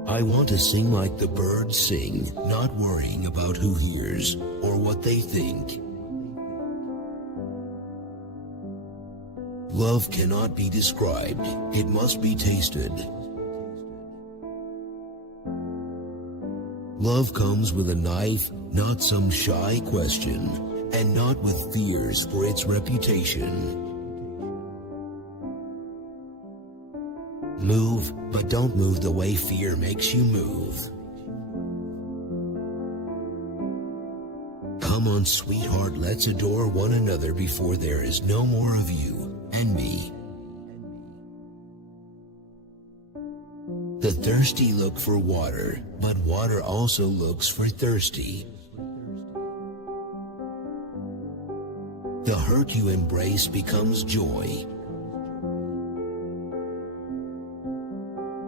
I want to sing like the birds sing, not worrying about who hears or what they think. Love cannot be described, it must be tasted. Love comes with a knife, not some shy question, and not with fears for its reputation. Move, but don't move the way fear makes you move. Come on, sweetheart, let's adore one another before there is no more of you and me. The thirsty look for water, but water also looks for thirsty. The hurt you embrace becomes joy.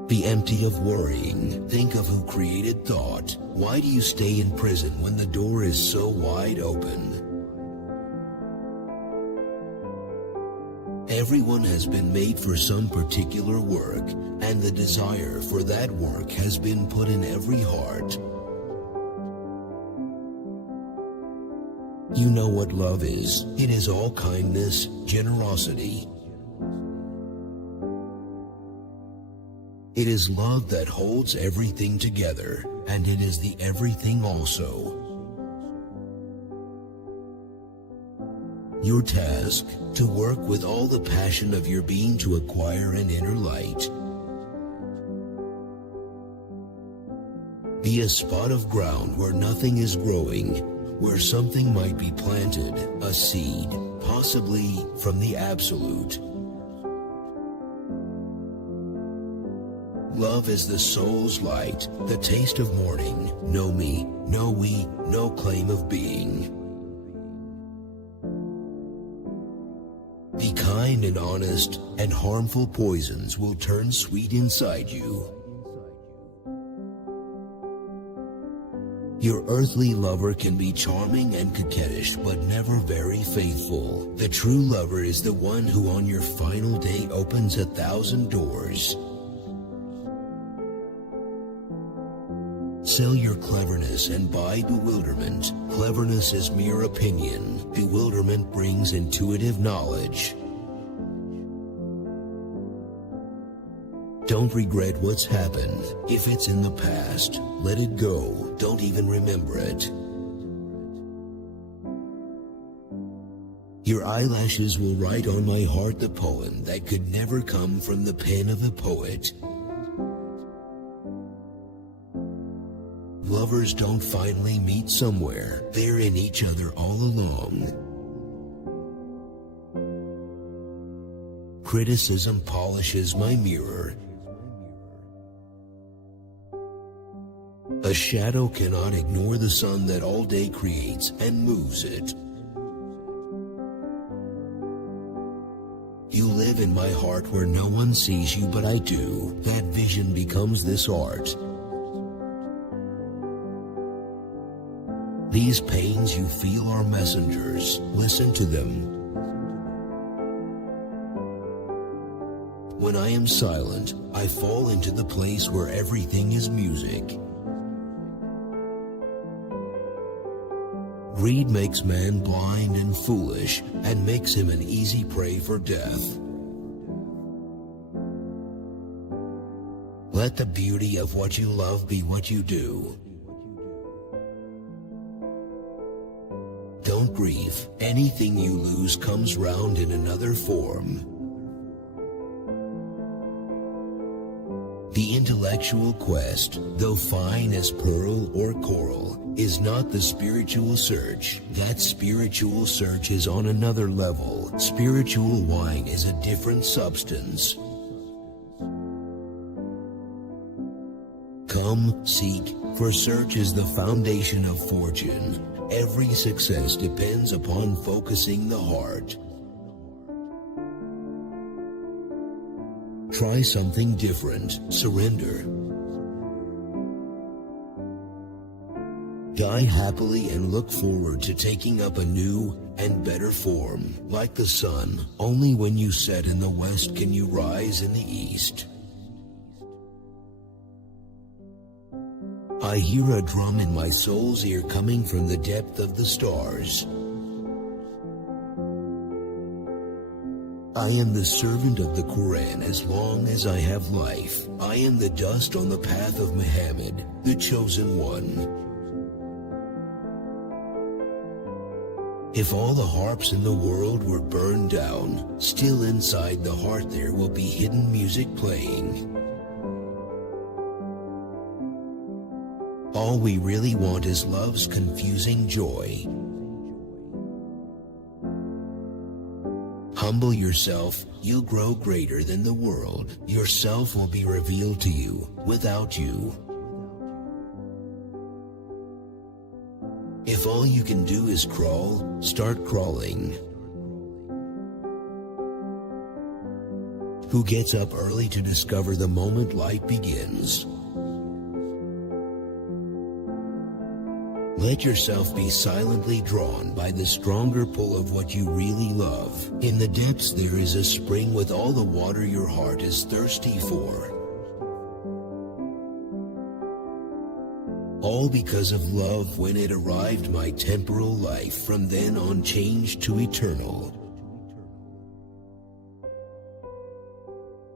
Be empty of worrying. Think of who created thought. Why do you stay in prison when the door is so wide open? Everyone has been made for some particular work, and the desire for that work has been put in every heart. You know what love is. It is all kindness, generosity. It is love that holds everything together, and it is the everything also. Your task, to work with all the passion of your being to acquire an inner light. Be a spot of ground where nothing is growing, where something might be planted, a seed, possibly from the Absolute. Love is the soul's light, the taste of morning. No me, no we, no claim of being. Be kind and honest, and harmful poisons will turn sweet inside you. Your earthly lover can be charming and coquettish, but never very faithful. The true lover is the one who on your final day opens 1,000 doors. Sell your cleverness and buy bewilderment. Cleverness is mere opinion. Bewilderment brings intuitive knowledge. Don't regret what's happened. If it's in the past, let it go. Don't even remember it. Your eyelashes will write on my heart the poem that could never come from the pen of a poet. Lovers don't finally meet somewhere. They're in each other all along. Criticism polishes my mirror. A shadow cannot ignore the sun that all day creates and moves it. You live in my heart where no one sees you but I do. That vision becomes this art. These pains you feel are messengers. Listen to them. When I am silent, I fall into the place where everything is music. Greed makes man blind and foolish and makes him an easy prey for death. Let the beauty of what you love be what you do. Don't grieve. Anything you lose comes round in another form. The intellectual quest, though fine as pearl or coral, is not the spiritual search. That spiritual search is on another level. Spiritual wine is a different substance. Come, seek, for search is the foundation of fortune. Every success depends upon focusing the heart. Try something different. Surrender. Die happily and look forward to taking up a new and better form. Like the sun, only when you set in the west can you rise in the east. I hear a drum in my soul's ear coming from the depth of the stars. I am the servant of the Quran as long as I have life. I am the dust on the path of Muhammad, the chosen one. If all the harps in the world were burned down, still inside the heart there will be hidden music playing. All we really want is love's confusing joy. Humble yourself, you'll grow greater than the world. Yourself will be revealed to you, without you. If all you can do is crawl, start crawling. Who gets up early to discover the moment light begins? Let yourself be silently drawn by the stronger pull of what you really love. In the depths there is a spring with all the water your heart is thirsty for. All because of love. When it arrived, my temporal life from then on changed to eternal.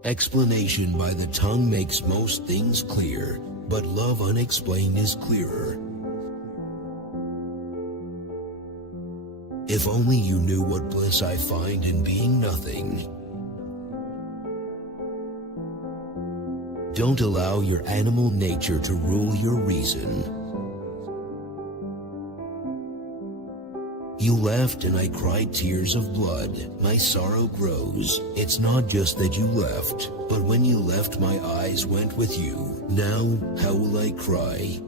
Explanation by the tongue makes most things clear, but love unexplained is clearer. If only you knew what bliss I find in being nothing. Don't allow your animal nature to rule your reason. You left and I cried tears of blood. My sorrow grows. It's not just that you left, but when you left my eyes went with you. Now, how will I cry?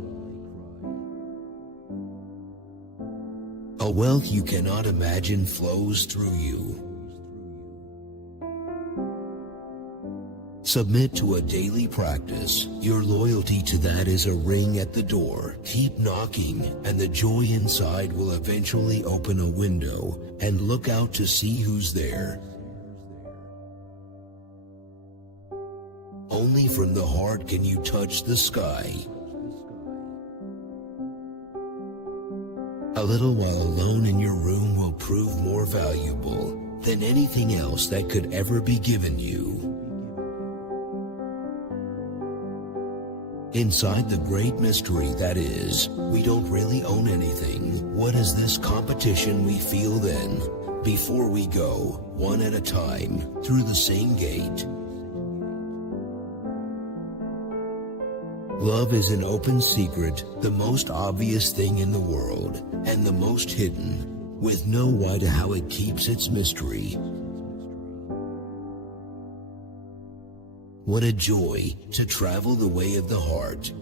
A wealth you cannot imagine flows through you. Submit to a daily practice. Your loyalty to that is a ring at the door. Keep knocking, and the joy inside will eventually open a window and look out to see who's there. Only from the heart can you touch the sky. A little while alone in your room will prove more valuable than anything else that could ever be given you. Inside the great mystery that is, we don't really own anything. What is this competition we feel then? Before we go, one at a time, through the same gate. Love is an open secret, the most obvious thing in the world, and the most hidden, with no why to how it keeps its mystery. What a joy to travel the way of the heart.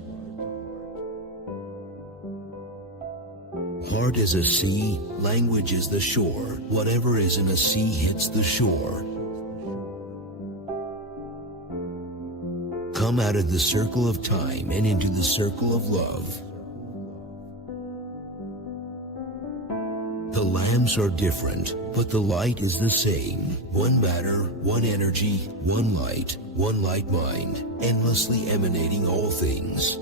Heart is a sea, language is the shore. Whatever is in a sea hits the shore. Come out of the circle of time and into the circle of love. The lamps are different, but the light is the same. One matter, one energy, one light mind, endlessly emanating all things.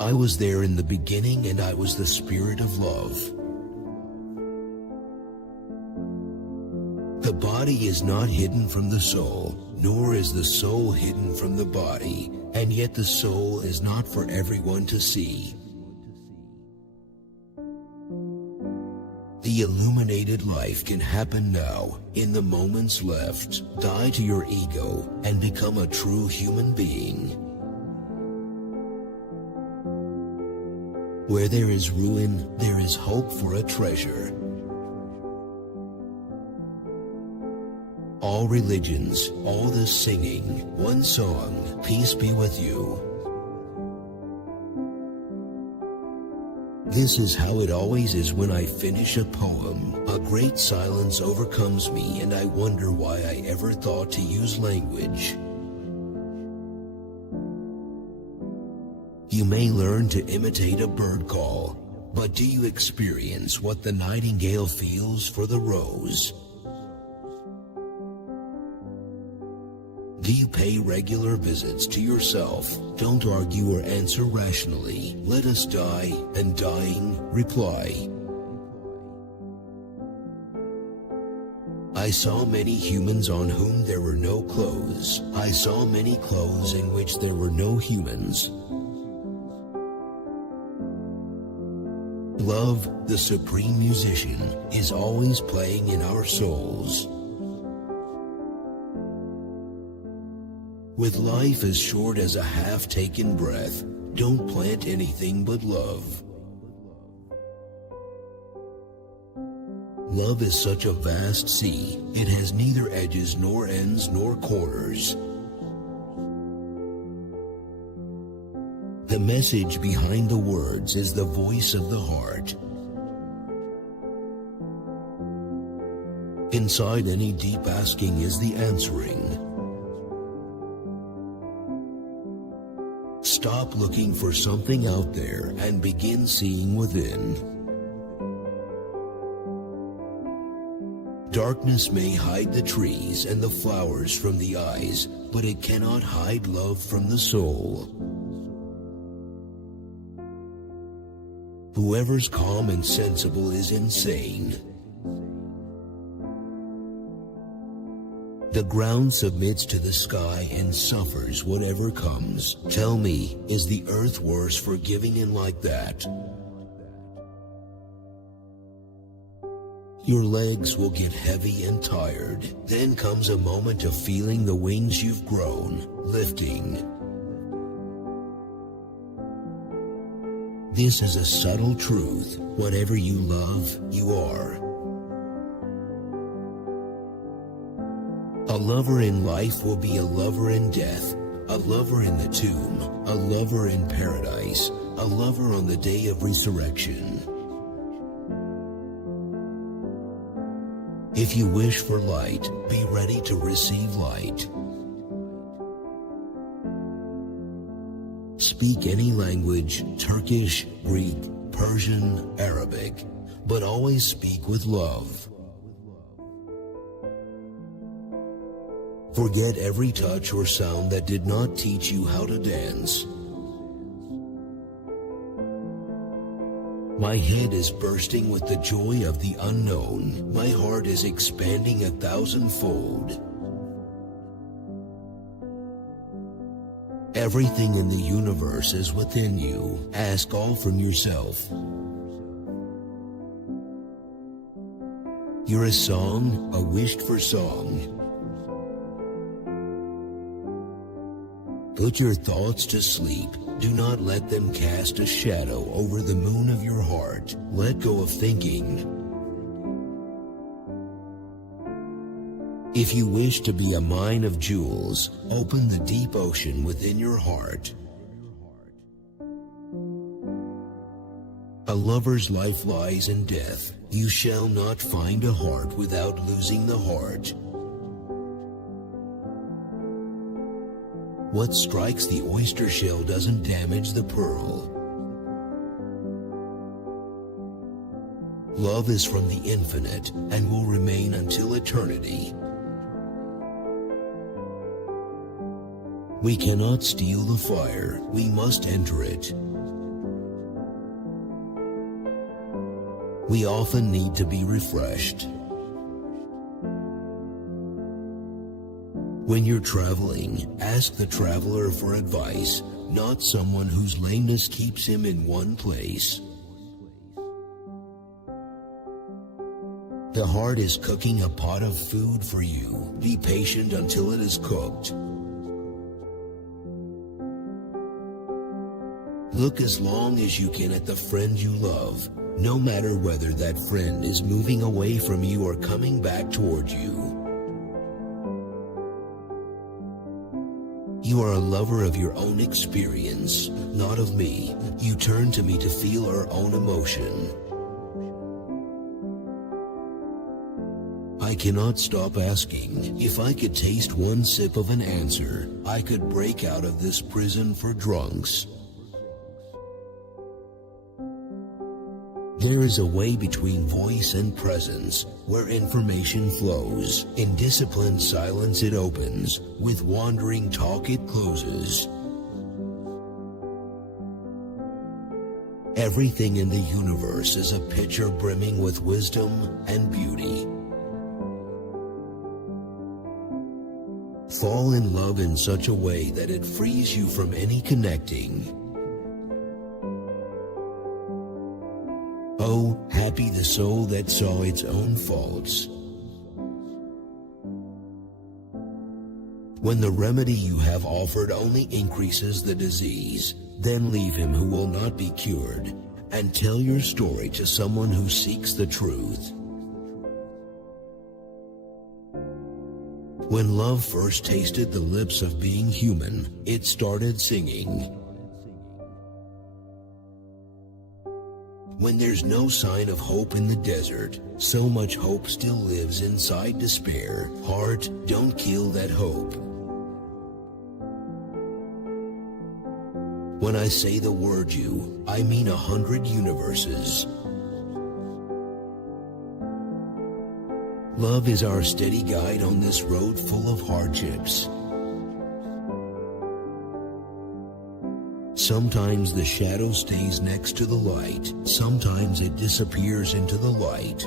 I was there in the beginning, and I was the spirit of love. The body is not hidden from the soul, nor is the soul hidden from the body, and yet the soul is not for everyone to see. The illuminated life can happen now, in the moments left. Die to your ego and become a true human being. Where there is ruin, there is hope for a treasure. All religions, all the singing, one song, peace be with you. This is how it always is when I finish a poem. A great silence overcomes me, and I wonder why I ever thought to use language. You may learn to imitate a bird call, but do you experience what the nightingale feels for the rose? Do you pay regular visits to yourself? Don't argue or answer rationally. Let us die, and dying, reply. I saw many humans on whom there were no clothes. I saw many clothes in which there were no humans. Love, the supreme musician, is always playing in our souls. With life as short as a half-taken breath, don't plant anything but love. Love is such a vast sea, it has neither edges nor ends nor corners. The message behind the words is the voice of the heart. Inside any deep asking is the answering. Stop looking for something out there and begin seeing within. Darkness may hide the trees and the flowers from the eyes, but it cannot hide love from the soul. Whoever's calm and sensible is insane. The ground submits to the sky and suffers whatever comes. Tell me, is the earth worse for giving in like that? Your legs will get heavy and tired. Then comes a moment of feeling the wings you've grown, lifting. This is a subtle truth. Whatever you love, you are. A lover in life will be a lover in death, a lover in the tomb, a lover in paradise, a lover on the day of resurrection. If you wish for light, be ready to receive light. Speak any language, Turkish, Greek, Persian, Arabic, but always speak with love. Forget every touch or sound that did not teach you how to dance. My head is bursting with the joy of the unknown. My heart is expanding 1,000-fold. Everything in the universe is within you. Ask all from yourself. You're a song, a wished-for song. Put your thoughts to sleep. Do not let them cast a shadow over the moon of your heart. Let go of thinking. If you wish to be a mine of jewels, open the deep ocean within your heart. A lover's life lies in death. You shall not find a heart without losing the heart. What strikes the oyster shell doesn't damage the pearl. Love is from the infinite and will remain until eternity. We cannot steal the fire, we must enter it. We often need to be refreshed. When you're traveling, ask the traveler for advice, not someone whose lameness keeps him in one place. The heart is cooking a pot of food for you. Be patient until it is cooked. Look as long as you can at the friend you love, no matter whether that friend is moving away from you or coming back toward you. You are a lover of your own experience, not of me. You turn to me to feel our own emotion. I cannot stop asking. If I could taste one sip of an answer, I could break out of this prison for drunks. There is a way between voice and presence, where information flows. In disciplined silence it opens, with wandering talk it closes. Everything in the universe is a pitcher brimming with wisdom and beauty. Fall in love in such a way that it frees you from any connecting. Oh, happy the soul that saw its own faults. When the remedy you have offered only increases the disease, then leave him who will not be cured, and tell your story to someone who seeks the truth. When love first tasted the lips of being human, it started singing. When there's no sign of hope in the desert, so much hope still lives inside despair. Heart, don't kill that hope. When I say the word you, I mean 100 universes. Love is our steady guide on this road full of hardships. Sometimes the shadow stays next to the light. Sometimes it disappears into the light.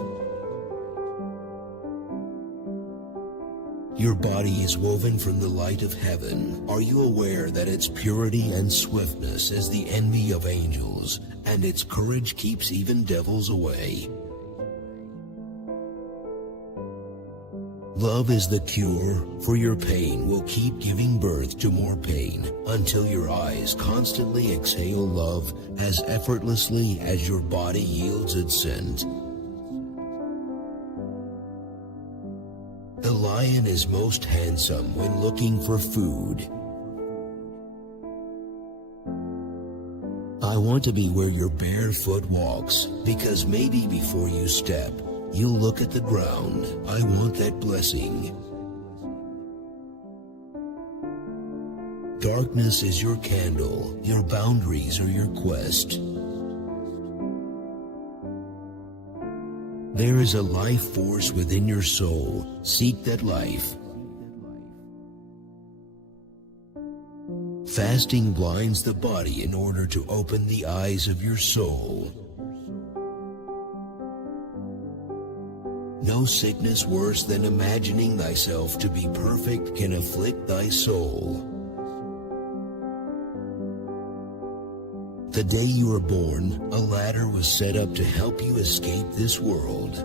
Your body is woven from the light of heaven. Are you aware that its purity and swiftness is the envy of angels, and its courage keeps even devils away? Love is the cure for your pain, will keep giving birth to more pain until your eyes constantly exhale love as effortlessly as your body yields its scent. The lion is most handsome when looking for food. I want to be where your bare foot walks, because maybe before you step, you'll look at the ground. I want that blessing. Darkness is your candle. Your boundaries are your quest. There is a life force within your soul. Seek that life. Fasting blinds the body in order to open the eyes of your soul. No sickness worse than imagining thyself to be perfect can afflict thy soul. The day you were born, a ladder was set up to help you escape this world.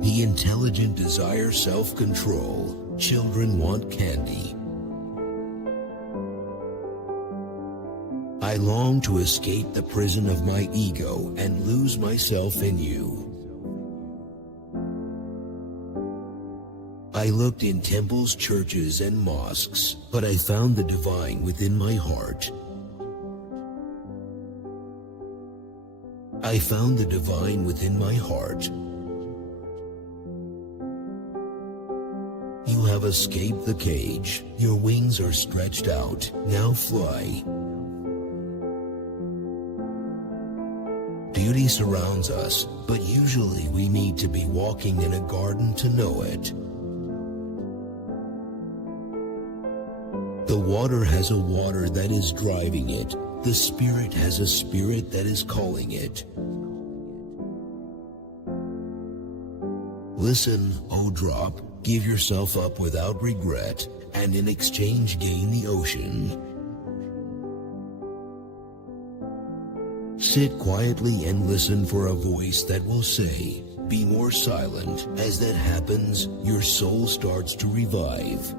The intelligent desire self-control. Children want candy. I long to escape the prison of my ego and lose myself in you. I looked in temples, churches, and mosques, but I found the divine within my heart. I found the divine within my heart. You have escaped the cage. Your wings are stretched out. Now fly. Beauty surrounds us, but usually we need to be walking in a garden to know it. The water has a water that is driving it. The spirit has a spirit that is calling it. Listen, O drop, give yourself up without regret, and in exchange gain the ocean. Sit quietly and listen for a voice that will say, be more silent. As that happens, your soul starts to revive.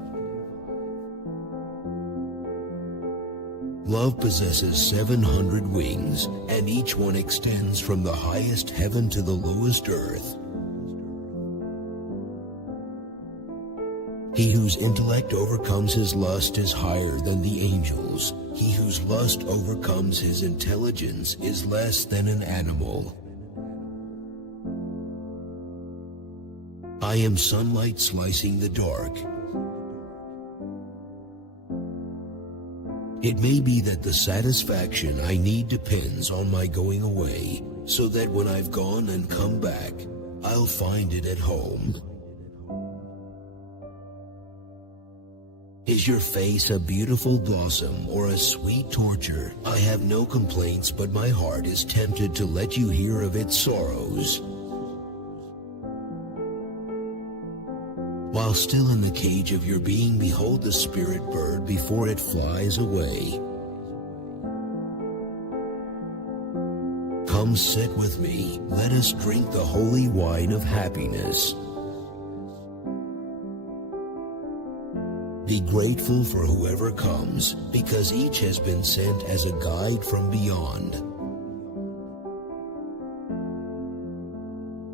Love possesses 700 wings, and each one extends from the highest heaven to the lowest earth. He whose intellect overcomes his lust is higher than the angels. He whose lust overcomes his intelligence is less than an animal. I am sunlight slicing the dark. It may be that the satisfaction I need depends on my going away, so that when I've gone and come back, I'll find it at home. Is your face a beautiful blossom or a sweet torture? I have no complaints, but my heart is tempted to let you hear of its sorrows. While still in the cage of your being, behold the spirit bird before it flies away. Come sit with me, let us drink the holy wine of happiness. Be grateful for whoever comes, because each has been sent as a guide from beyond.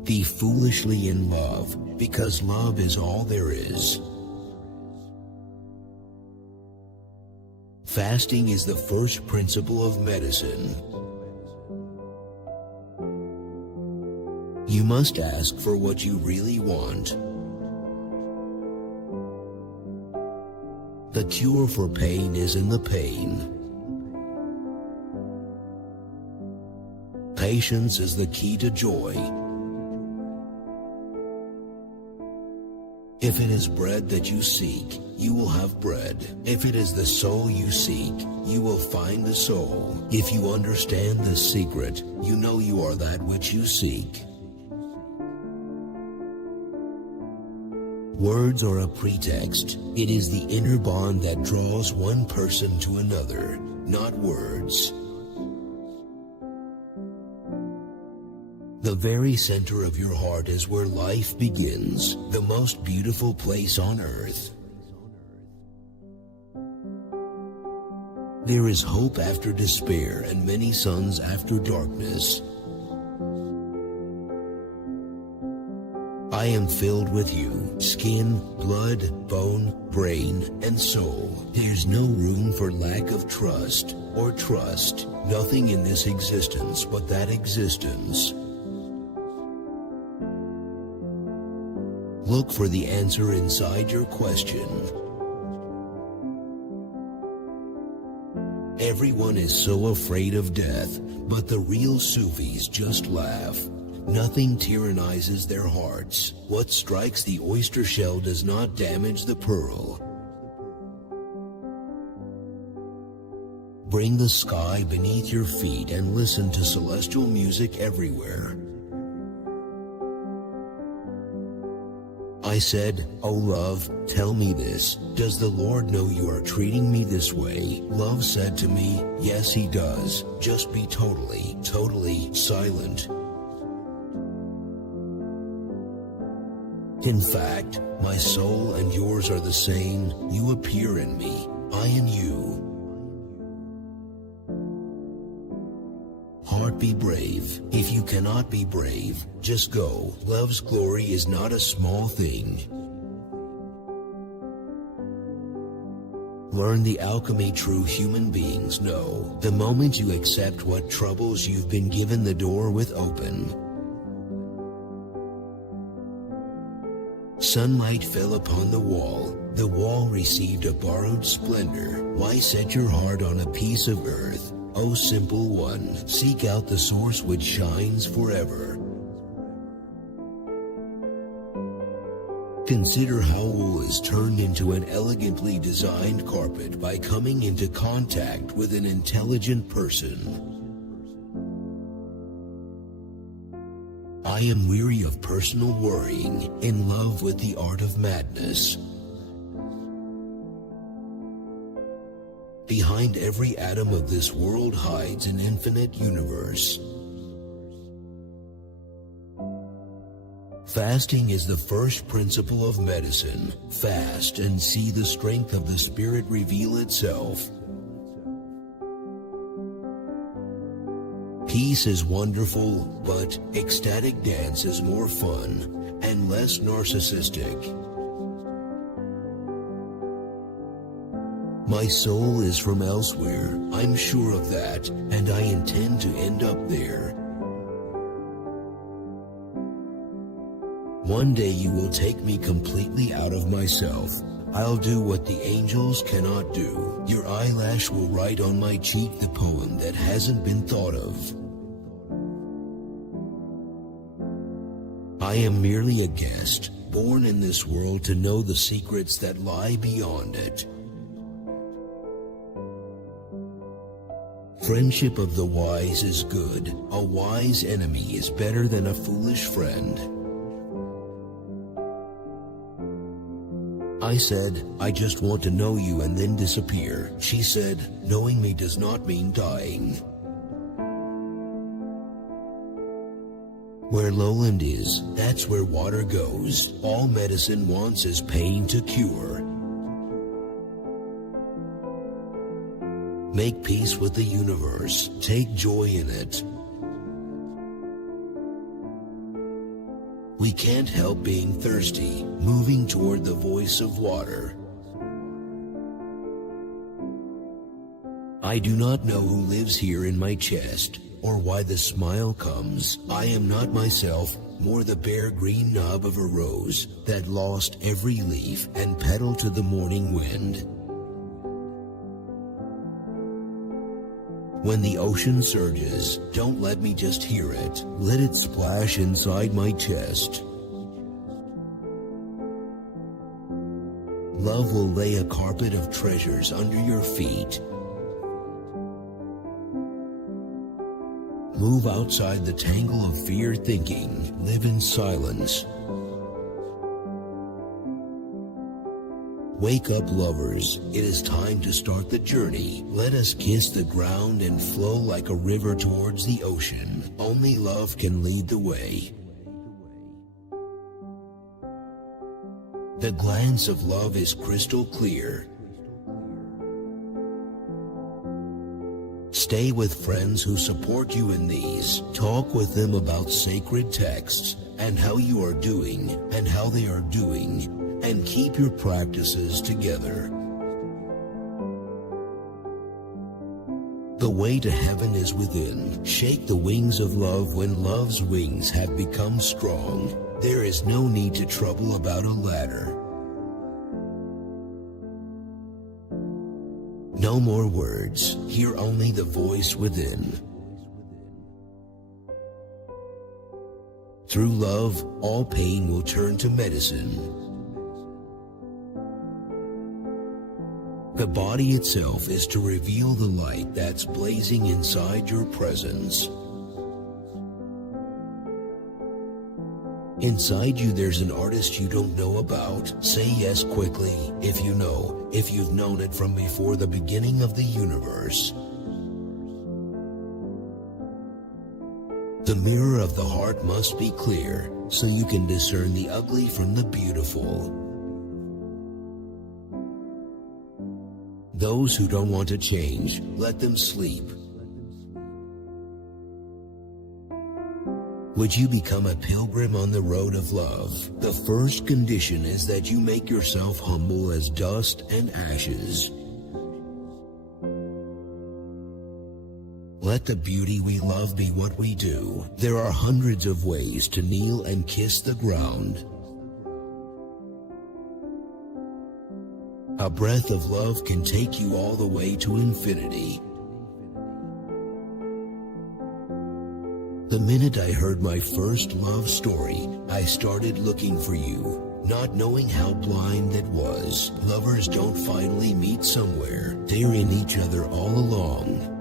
Be foolishly in love, because love is all there is. Fasting is the first principle of medicine. You must ask for what you really want. The cure for pain is in the pain. Patience is the key to joy. If it is bread that you seek, you will have bread. If it is the soul you seek, you will find the soul. If you understand this secret, you know you are that which you seek. Words are a pretext. It is the inner bond that draws one person to another, not words. The very center of your heart is where life begins, the most beautiful place on earth. There is hope after despair and many suns after darkness. I am filled with you, skin, blood, bone, brain, and soul. There's no room for lack of trust or trust. Nothing in this existence but that existence. Look for the answer inside your question. Everyone is so afraid of death, but the real Sufis just laugh. Nothing tyrannizes their hearts. What strikes the oyster shell does not damage the pearl. Bring the sky beneath your feet and listen to celestial music everywhere. I said, "Oh love, tell me this. Does the Lord know you are treating me this way?" Love said to me, "Yes, he does. Just be totally silent." In fact, my soul and yours are the same. You appear in me, I in you. Heart, be brave. If you cannot be brave, just go. Love's glory is not a small thing. Learn the alchemy true human beings know. The moment you accept what troubles you've been given, the door with open. Sunlight fell upon the wall received a borrowed splendor. Why set your heart on a piece of earth? O simple one, seek out the source which shines forever. Consider how wool is turned into an elegantly designed carpet by coming into contact with an intelligent person. I am weary of personal worrying, in love with the art of madness. Behind every atom of this world hides an infinite universe. Fasting is the first principle of medicine. Fast and see the strength of the Spirit reveal itself. Peace is wonderful, but ecstatic dance is more fun and less narcissistic. My soul is from elsewhere, I'm sure of that, and I intend to end up there. One day you will take me completely out of myself. I'll do what the angels cannot do. Your eyelash will write on my cheek the poem that hasn't been thought of. I am merely a guest, born in this world to know the secrets that lie beyond it. Friendship of the wise is good. A wise enemy is better than a foolish friend. I said, I just want to know you and then disappear. She said, knowing me does not mean dying. Where lowland is, that's where water goes. All medicine wants is pain to cure. Make peace with the universe. Take joy in it. We can't help being thirsty, moving toward the voice of water. I do not know who lives here in my chest, or why the smile comes. I am not myself, more the bare green knob of a rose that lost every leaf and petal to the morning wind. When the ocean surges, don't let me just hear it. Let it splash inside my chest. Love will lay a carpet of treasures under your feet. Move outside the tangle of fear thinking. Live in silence. Wake up, lovers. It is time to start the journey. Let us kiss the ground and flow like a river towards the ocean. Only love can lead the way. The glance of love is crystal clear. Stay with friends who support you in these. Talk with them about sacred texts and how you are doing and how they are doing. And keep your practices together. The way to heaven is within. Shake the wings of love when love's wings have become strong. There is no need to trouble about a ladder. No more words. Hear only the voice within. Through love, all pain will turn to medicine. The body itself is to reveal the light that's blazing inside your presence. Inside you there's an artist you don't know about. Say yes quickly if you know, if you've known it from before the beginning of the universe. The mirror of the heart must be clear, so you can discern the ugly from the beautiful. Those who don't want to change, let them sleep. Would you become a pilgrim on the road of love? The first condition is that you make yourself humble as dust and ashes. Let the beauty we love be what we do. There are hundreds of ways to kneel and kiss the ground. A breath of love can take you all the way to infinity. The minute I heard my first love story, I started looking for you, not knowing how blind it was. Lovers don't finally meet somewhere. They're in each other all along.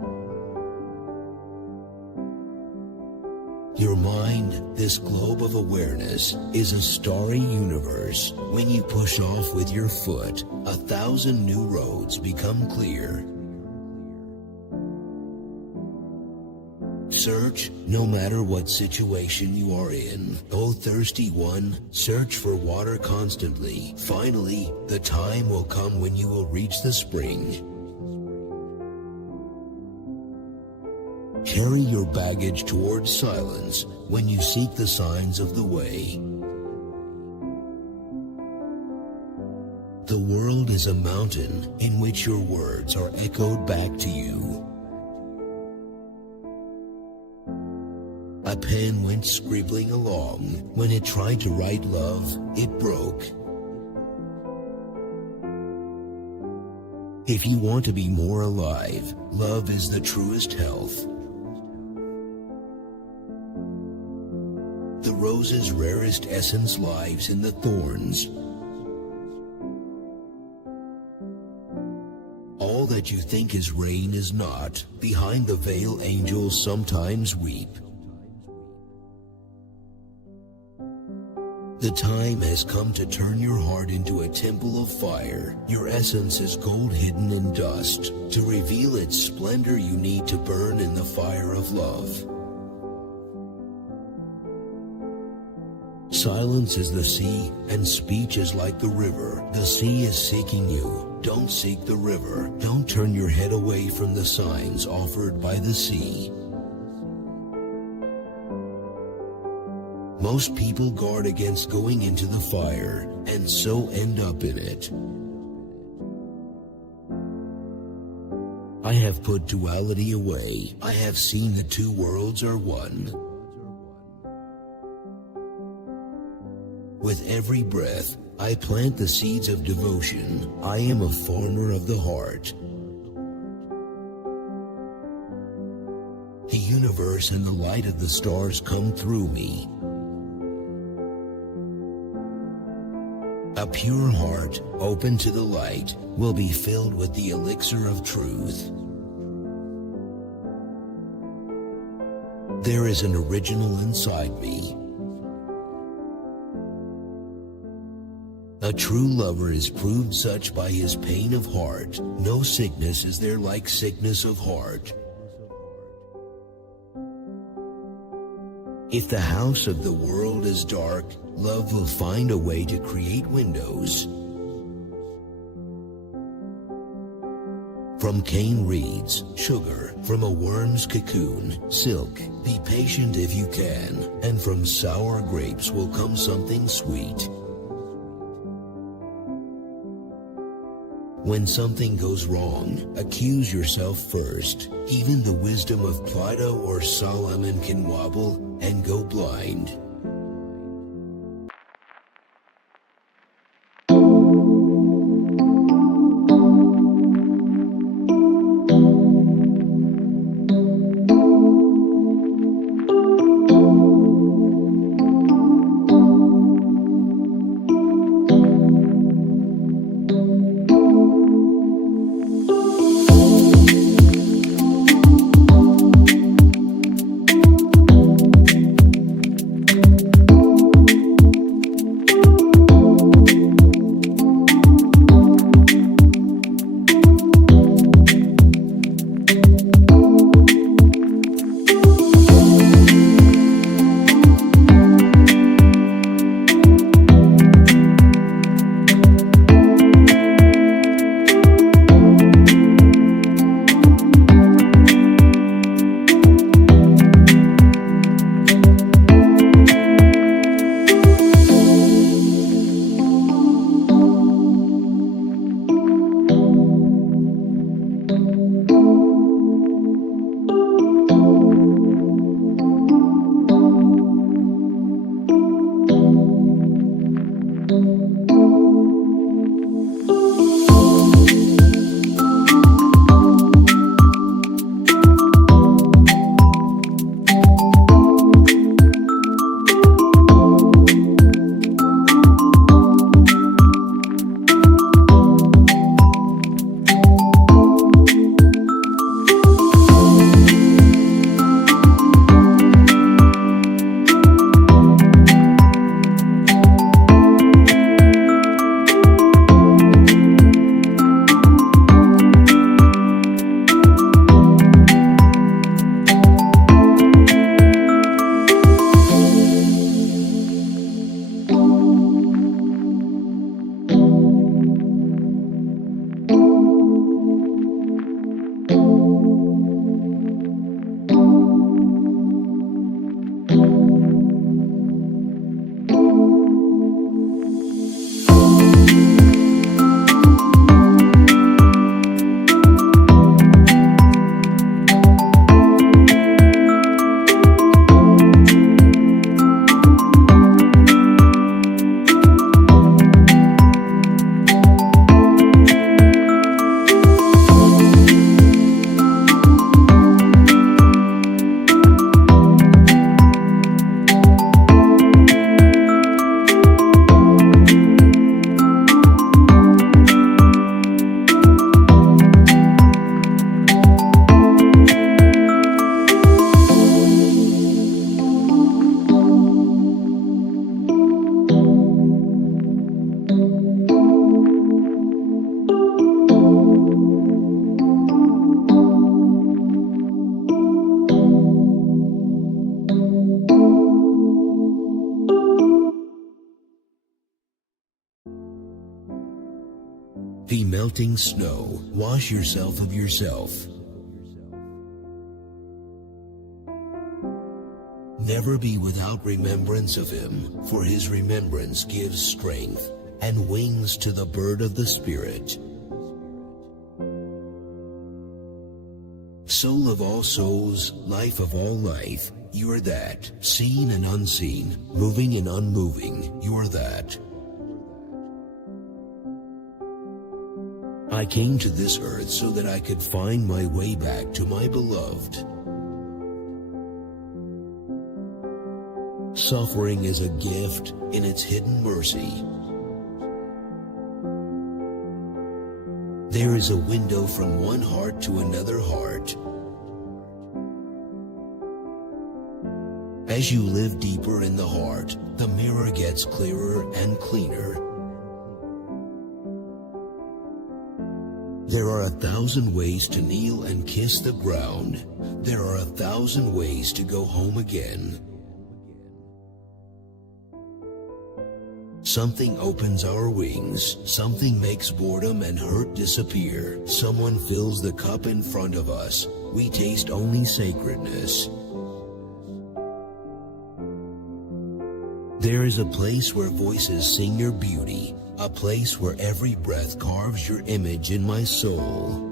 Your mind, this globe of awareness, is a starry universe. When you push off with your foot, 1,000 new roads become clear. Search, no matter what situation you are in. Oh, thirsty one, search for water constantly. Finally, the time will come when you will reach the spring. Carry your baggage towards silence when you seek the signs of the way. The world is a mountain in which your words are echoed back to you. A pen went scribbling along. When it tried to write love, it broke. If you want to be more alive, love is the truest health. The rose's rarest essence lies in the thorns. All that you think is rain is not. Behind the veil, angels sometimes weep. The time has come to turn your heart into a temple of fire. Your essence is gold hidden in dust. To reveal its splendor, you need to burn in the fire of love. Silence is the sea, and speech is like the river. The sea is seeking you. Don't seek the river. Don't turn your head away from the signs offered by the sea. Most people guard against going into the fire, and so end up in it. I have put duality away. I have seen the two worlds are one. With every breath, I plant the seeds of devotion. I am a farmer of the heart. The universe and the light of the stars come through me. A pure heart, open to the light, will be filled with the elixir of truth. There is an original inside me. A true lover is proved such by his pain of heart. No sickness is there like sickness of heart. If the house of the world is dark, love will find a way to create windows. From cane reeds, sugar. From a worm's cocoon, silk. Be patient if you can, and from sour grapes will come something sweet. When something goes wrong, accuse yourself first. Even the wisdom of Plato or Solomon can wobble and go blind. Be melting snow, wash yourself of yourself. Never be without remembrance of him, for his remembrance gives strength and wings to the bird of the Spirit. Soul of all souls, life of all life, you are that. Seen and unseen, moving and unmoving, you are that. I came to this earth so that I could find my way back to my beloved. Suffering is a gift in its hidden mercy. There is a window from one heart to another heart. As you live deeper in the heart, the mirror gets clearer and cleaner. There are 1,000 ways to kneel and kiss the ground. There are 1,000 ways to go home again. Something opens our wings, something makes boredom and hurt disappear. Someone fills the cup in front of us. We taste only sacredness. There is a place where voices sing your beauty, a place where every breath carves your image in my soul.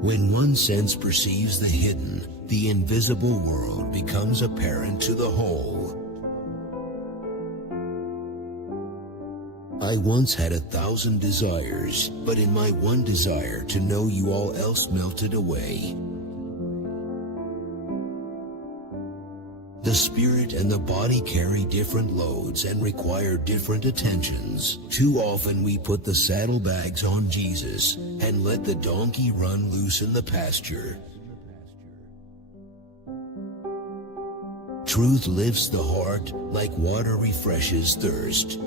When one sense perceives the hidden, the invisible world becomes apparent to the whole. I once had 1,000 desires, but in my one desire to know you all else melted away. The spirit and the body carry different loads and require different attentions. Too often we put the saddlebags on Jesus and let the donkey run loose in the pasture. Truth lifts the heart like water refreshes thirst.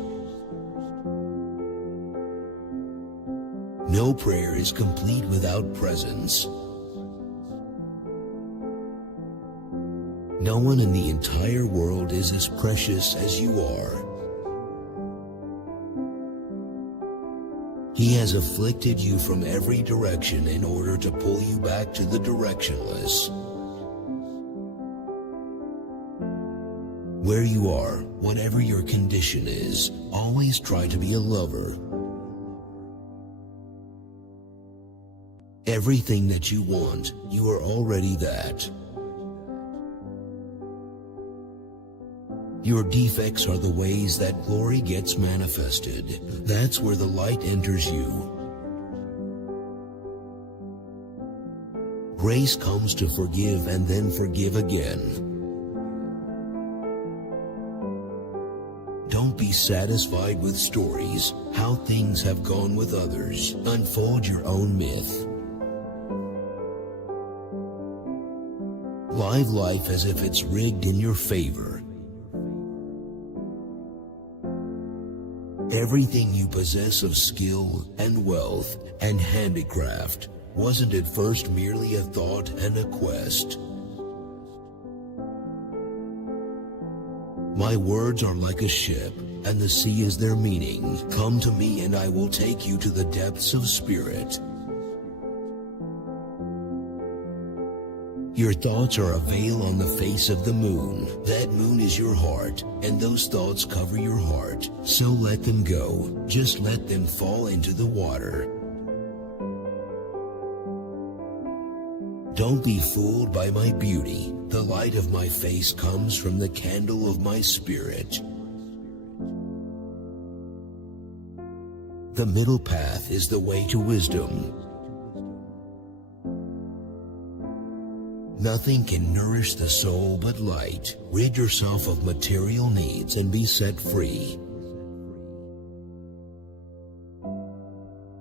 No prayer is complete without presence. No one in the entire world is as precious as you are. He has afflicted you from every direction in order to pull you back to the directionless. Where you are, whatever your condition is, always try to be a lover. Everything that you want, you are already that. Your defects are the ways that glory gets manifested. That's where the light enters you. Grace comes to forgive and then forgive again. Don't be satisfied with stories, how things have gone with others. Unfold your own myth. Live life as if it's rigged in your favor. Everything you possess of skill and wealth and handicraft wasn't at first merely a thought and a quest. My words are like a ship, and the sea is their meaning. Come to me and I will take you to the depths of spirit. Your thoughts are a veil on the face of the moon. That moon is your heart, and those thoughts cover your heart. So let them go. Just let them fall into the water. Don't be fooled by my beauty. The light of my face comes from the candle of my spirit. The middle path is the way to wisdom. Nothing can nourish the soul but light. Rid yourself of material needs and be set free.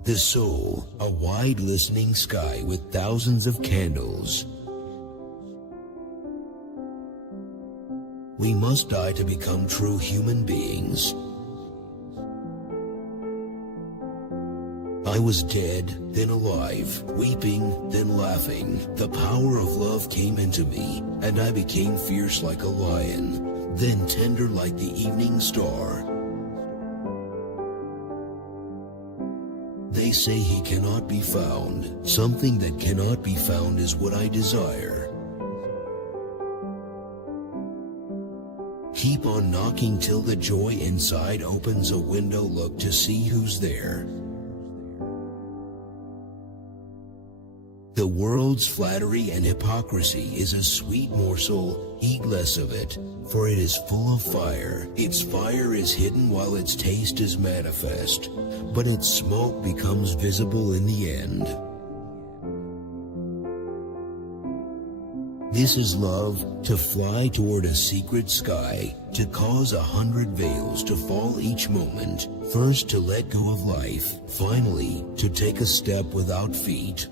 The soul, a wide listening sky with thousands of candles. We must die to become true human beings. I was dead, then alive, weeping, then laughing. The power of love came into me, and I became fierce like a lion, then tender like the evening star. They say he cannot be found. Something that cannot be found is what I desire. Keep on knocking till the joy inside opens a window. Look to see who's there. The world's flattery and hypocrisy is a sweet morsel. Eat less of it, for it is full of fire. Its fire is hidden while its taste is manifest, but its smoke becomes visible in the end. This is love, to fly toward a secret sky, to cause 100 veils to fall each moment, first to let go of life, finally to take a step without feet.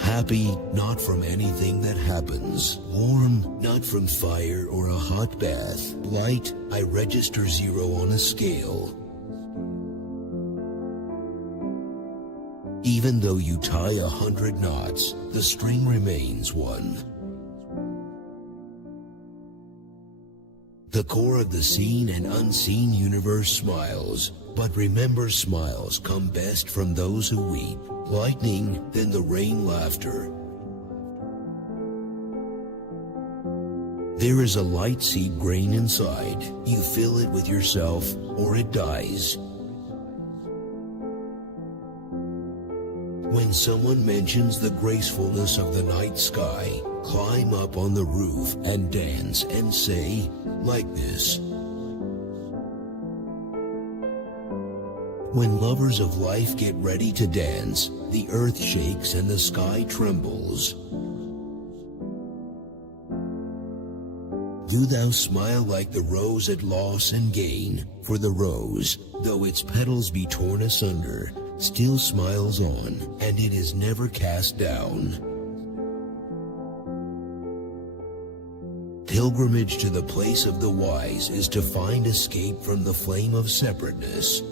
Happy, not from anything that happens. Warm, not from fire or a hot bath. Light, I register 0 on a scale. Even though you tie 100 knots, the string remains one. The core of the seen and unseen universe smiles, but remember, smiles come best from those who weep. Lightning, then the rain, laughter. There is a light seed grain inside. You fill it with yourself, or it dies. When someone mentions the gracefulness of the night sky, climb up on the roof and dance and say, like this. When lovers of life get ready to dance, the earth shakes and the sky trembles. Do thou smile like the rose at loss and gain, for the rose, though its petals be torn asunder, still smiles on, and it is never cast down. Pilgrimage to the place of the wise is to find escape from the flame of separateness.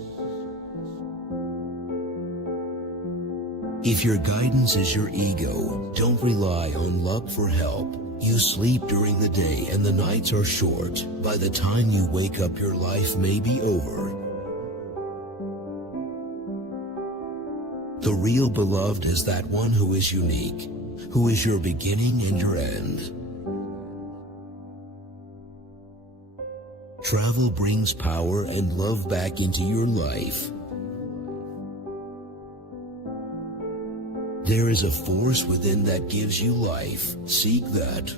If your guidance is your ego, don't rely on luck for help. You sleep during the day and the nights are short. By the time you wake up, your life may be over. The real beloved is that one who is unique, who is your beginning and your end. Travel brings power and love back into your life. There is a force within that gives you life. Seek that.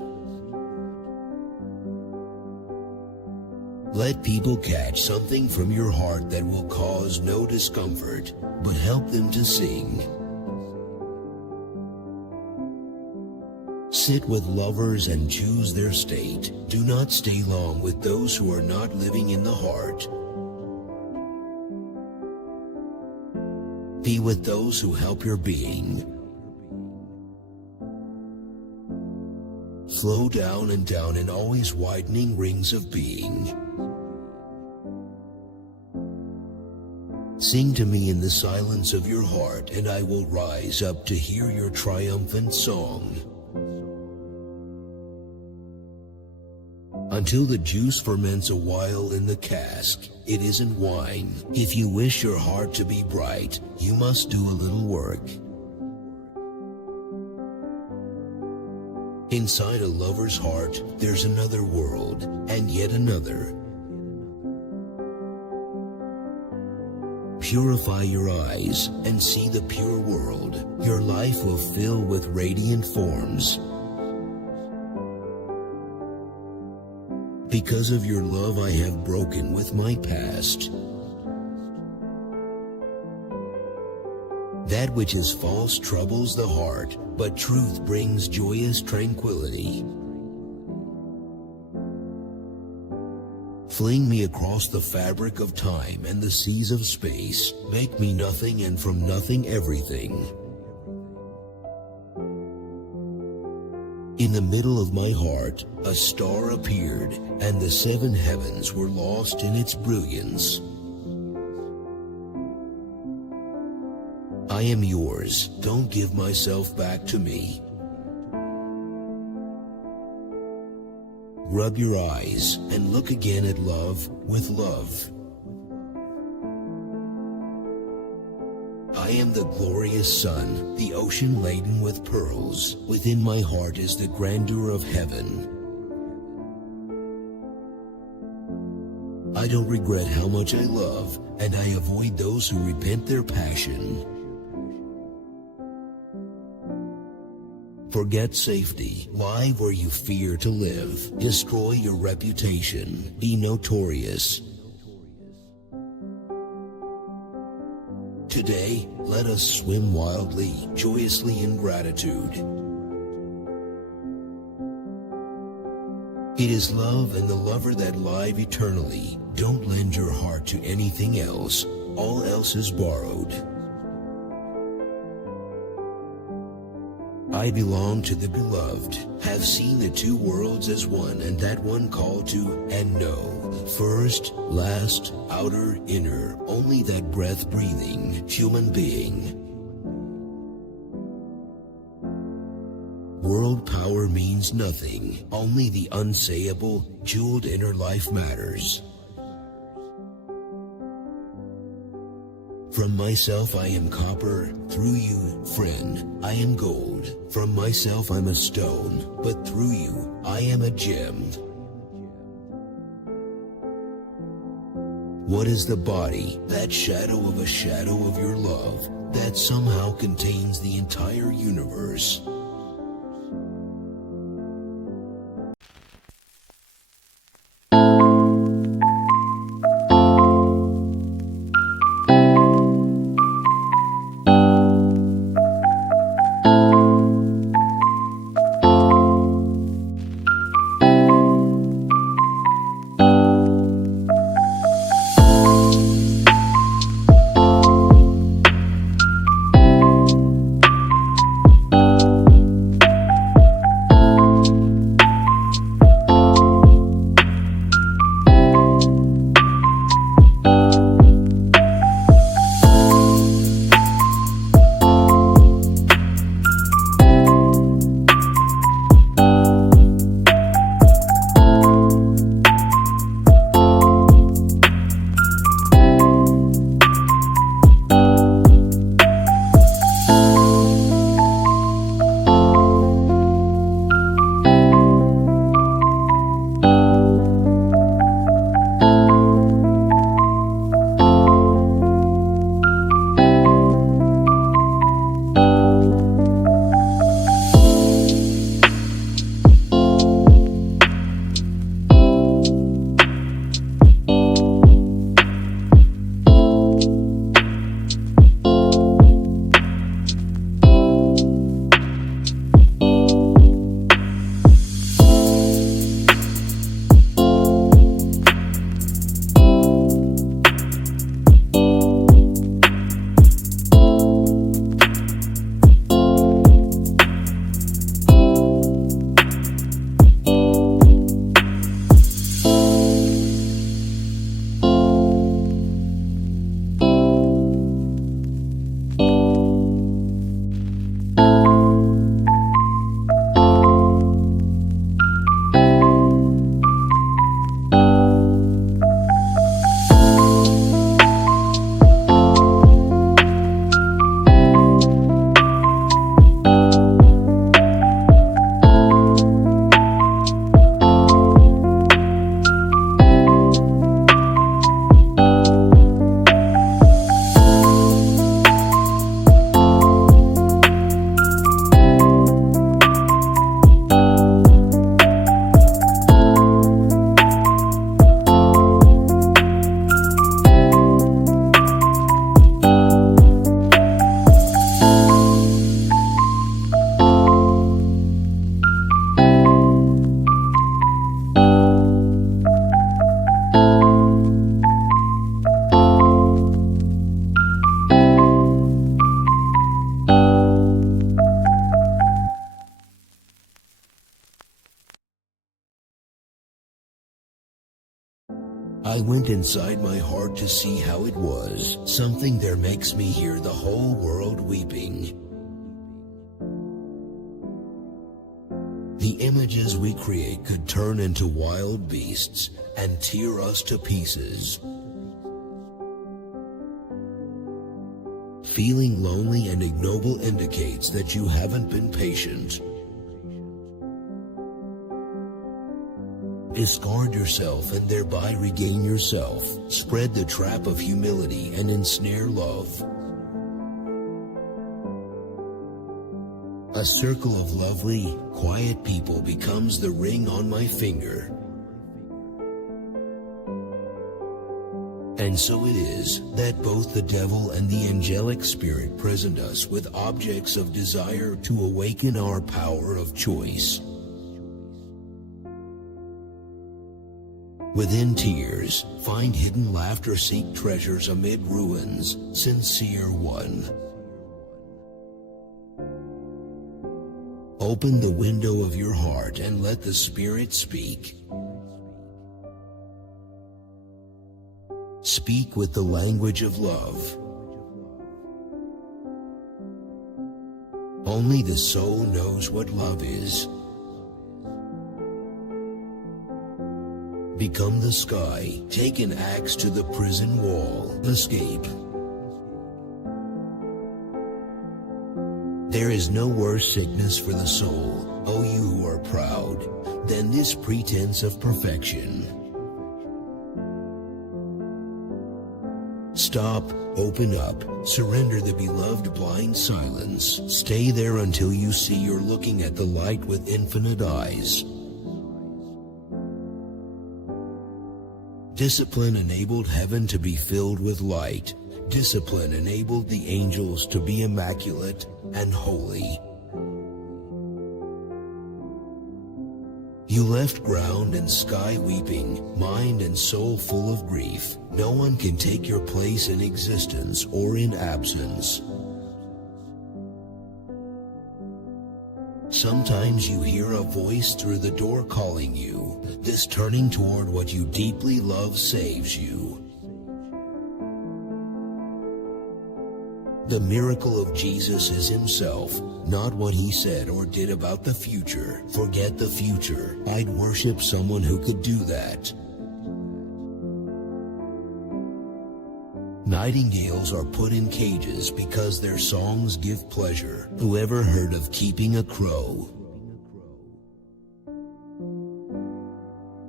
Let people catch something from your heart that will cause no discomfort, but help them to sing. Sit with lovers and choose their state. Do not stay long with those who are not living in the heart. Be with those who help your being. Flow down and down in always widening rings of being. Sing to me in the silence of your heart, and I will rise up to hear your triumphant song. Until the juice ferments a while in the cask, it isn't wine. If you wish your heart to be bright, you must do a little work. Inside a lover's heart, there's another world, and yet another. Purify your eyes and see the pure world. Your life will fill with radiant forms. Because of your love, I have broken with my past. That which is false troubles the heart, but truth brings joyous tranquility. Fling me across the fabric of time and the seas of space. Make me nothing and from nothing everything. In the middle of my heart, a star appeared, and the 7 heavens were lost in its brilliance. I am yours. Don't give myself back to me. Rub your eyes and look again at love with love. I am the glorious sun, the ocean laden with pearls. Within my heart is the grandeur of heaven. I don't regret how much I love, and I avoid those who repent their passion. Forget safety. Lie where you fear to live. Destroy your reputation. Be notorious. Today, let us swim wildly, joyously in gratitude. It is love and the lover that live eternally. Don't lend your heart to anything else. All else is borrowed. I belong to the beloved, have seen the two worlds as one, and that one called to and know. First, last, outer, inner, only that breath breathing, human being. World power means nothing, only the unsayable, jeweled inner life matters. From myself I am copper, through you, friend, I am gold. From myself I'm a stone, but through you, I am a gem. What is the body? That shadow of a shadow of your love, that somehow contains the entire universe. I went inside my heart to see how it was. Something there makes me hear the whole world weeping. The images we create could turn into wild beasts and tear us to pieces. Feeling lonely and ignoble indicates that you haven't been patient. Discard yourself and thereby regain yourself. Spread the trap of humility and ensnare love. A circle of lovely, quiet people becomes the ring on my finger. And so it is that both the devil and the angelic spirit present us with objects of desire to awaken our power of choice. Within tears, find hidden laughter, seek treasures amid ruins, sincere one. Open the window of your heart and let the Spirit speak. Speak with the language of love. Only the soul knows what love is. Become the sky, take an axe to the prison wall, escape. There is no worse sickness for the soul, O you who are proud, than this pretense of perfection. Stop, open up, surrender the beloved blind silence. Stay there until you see you're looking at the light with infinite eyes. Discipline enabled heaven to be filled with light. Discipline enabled the angels to be immaculate and holy. You left ground and sky weeping, mind and soul full of grief. No one can take your place in existence or in absence. Sometimes you hear a voice through the door calling you. This turning toward what you deeply love saves you. The miracle of Jesus is himself, not what he said or did about the future. Forget the future. I'd worship someone who could do that. Nightingales are put in cages because their songs give pleasure. Whoever heard of keeping a crow?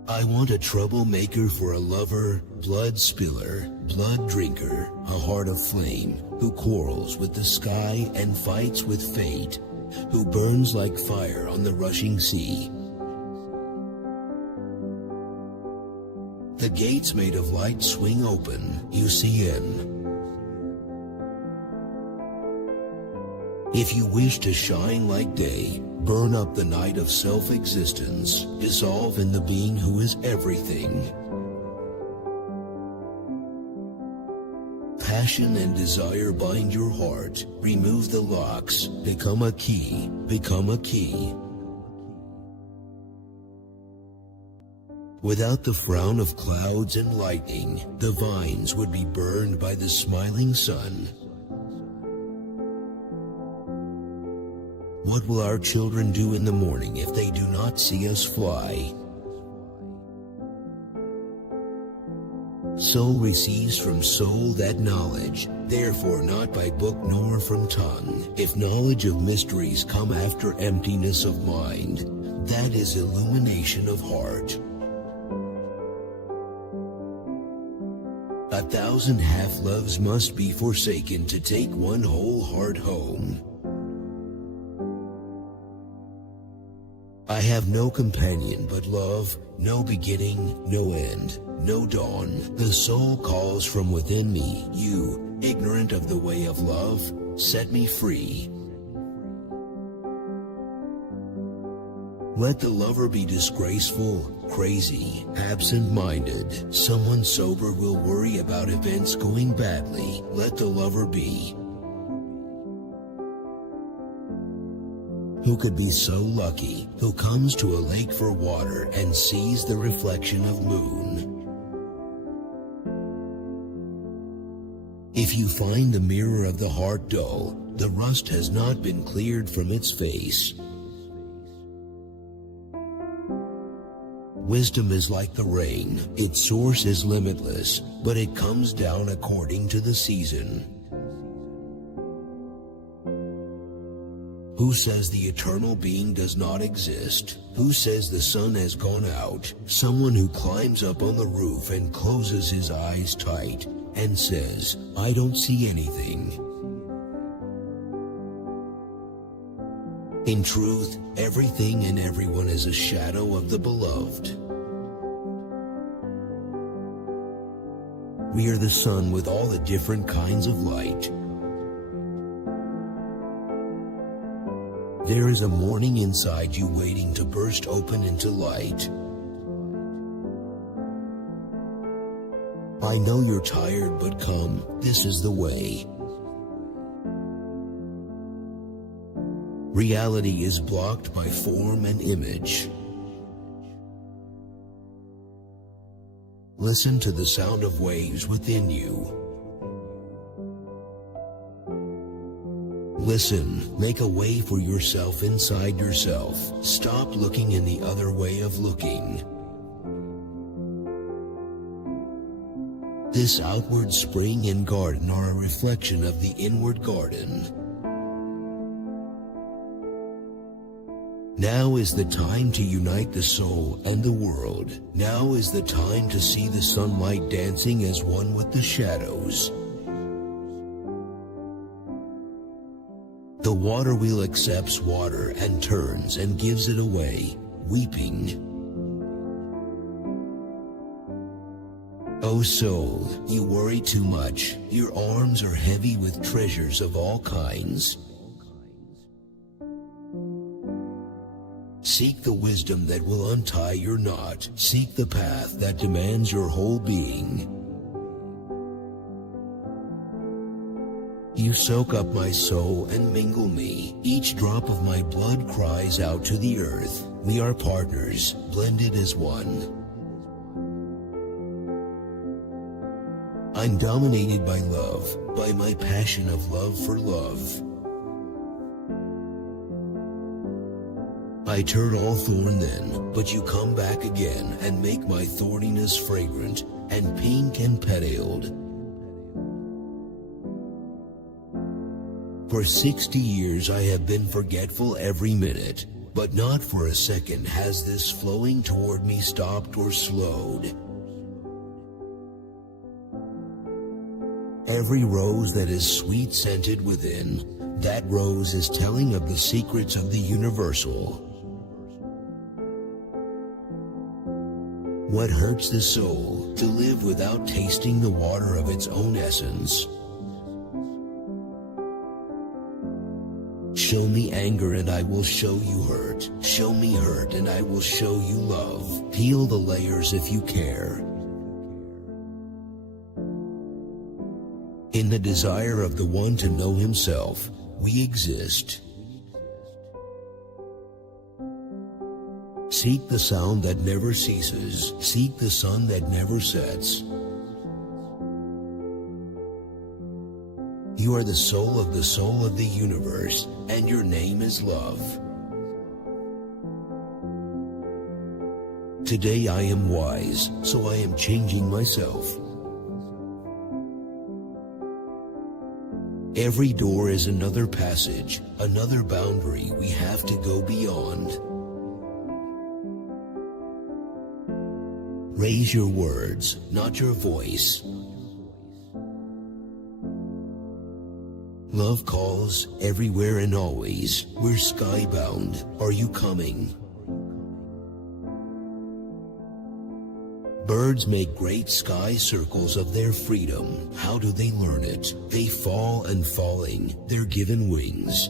I want a troublemaker for a lover, blood spiller, blood drinker, a heart of flame, who quarrels with the sky and fights with fate, who burns like fire on the rushing sea. The gates made of light swing open, you see in. If you wish to shine like day, burn up the night of self-existence, dissolve in the being who is everything. Passion and desire bind your heart, remove the locks, become a key, become a key. Without the frown of clouds and lightning, the vines would be burned by the smiling sun. What will our children do in the morning if they do not see us fly? Soul receives from soul that knowledge, therefore not by book nor from tongue. If knowledge of mysteries come after emptiness of mind, that is illumination of heart. 1,000 half-loves must be forsaken to take one whole heart home. I have no companion but love, no beginning, no end, no dawn. The soul calls from within me, you, ignorant of the way of love, set me free. Let the lover be disgraceful, crazy, absent-minded. Someone sober will worry about events going badly. Let the lover be. Who could be so lucky, who comes to a lake for water and sees the reflection of moon? If you find the mirror of the heart dull, the rust has not been cleared from its face. Wisdom is like the rain. Its source is limitless, but it comes down according to the season. Who says the eternal being does not exist? Who says the sun has gone out? Someone who climbs up on the roof and closes his eyes tight and says, I don't see anything. In truth, everything and everyone is a shadow of the beloved. We are the sun with all the different kinds of light. There is a morning inside you waiting to burst open into light. I know you're tired, but come, this is the way. Reality is blocked by form and image. Listen to the sound of waves within you. Listen, make a way for yourself inside yourself. Stop looking in the other way of looking. This outward spring and garden are a reflection of the inward garden. Now is the time to unite the soul and the world. Now is the time to see the sunlight dancing as one with the shadows. The water wheel accepts water and turns and gives it away, weeping. Oh soul, you worry too much. Your arms are heavy with treasures of all kinds. Seek the wisdom that will untie your knot. Seek the path that demands your whole being. You soak up my soul and mingle me. Each drop of my blood cries out to the earth. We are partners, blended as one. I'm dominated by love, by my passion of love for love. I turn all thorn then, but you come back again and make my thorniness fragrant and pink and petaled. For 60 years I have been forgetful every minute, but not for a second has this flowing toward me stopped or slowed. Every rose that is sweet-scented within, that rose is telling of the secrets of the universal. What hurts the soul? To live without tasting the water of its own essence. Show me anger and I will show you hurt. Show me hurt and I will show you love. Peel the layers if you care. In the desire of the one to know himself, we exist. Seek the sound that never ceases. Seek the sun that never sets. You are the soul of the universe, and your name is love. Today I am wise, so I am changing myself. Every door is another passage, another boundary we have to go beyond. Raise your words, not your voice. Love calls everywhere and always. We're skybound. Are you coming? Birds make great sky circles of their freedom. How do they learn it? They fall and falling. They're given wings.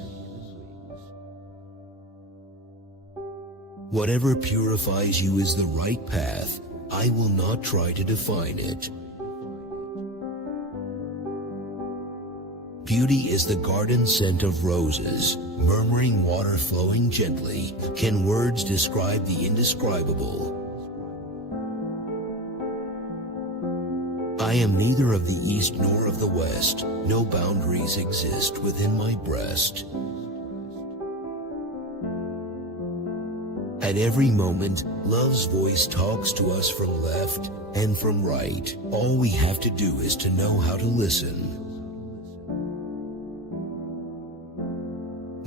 Whatever purifies you is the right path. I will not try to define it. Beauty is the garden scent of roses, murmuring water flowing gently. Can words describe the indescribable? I am neither of the east nor of the west. No boundaries exist within my breast. At every moment, love's voice talks to us from left and from right. All we have to do is to know how to listen.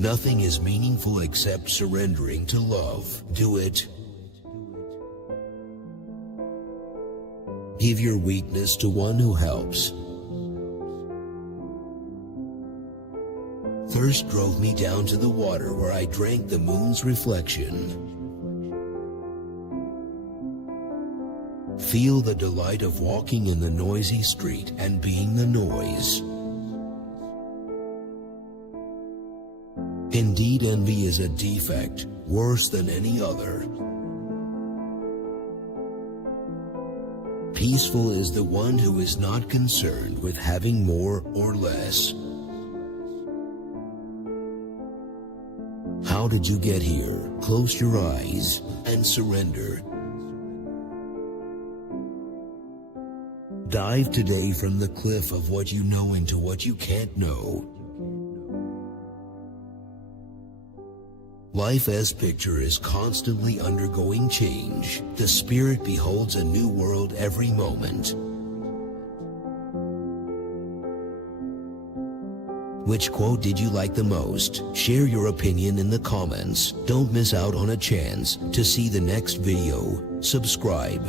Nothing is meaningful except surrendering to love. Do it. Give your weakness to one who helps. Thirst drove me down to the water where I drank the moon's reflection. Feel the delight of walking in the noisy street and being the noise. Indeed, envy is a defect, worse than any other. Peaceful is the one who is not concerned with having more or less. How did you get here? Close your eyes and surrender. Dive today from the cliff of what you know into what you can't know. Life as picture is constantly undergoing change. The spirit beholds a new world every moment. Which quote did you like the most? Share your opinion in the comments. Don't miss out on a chance to see the next video. Subscribe.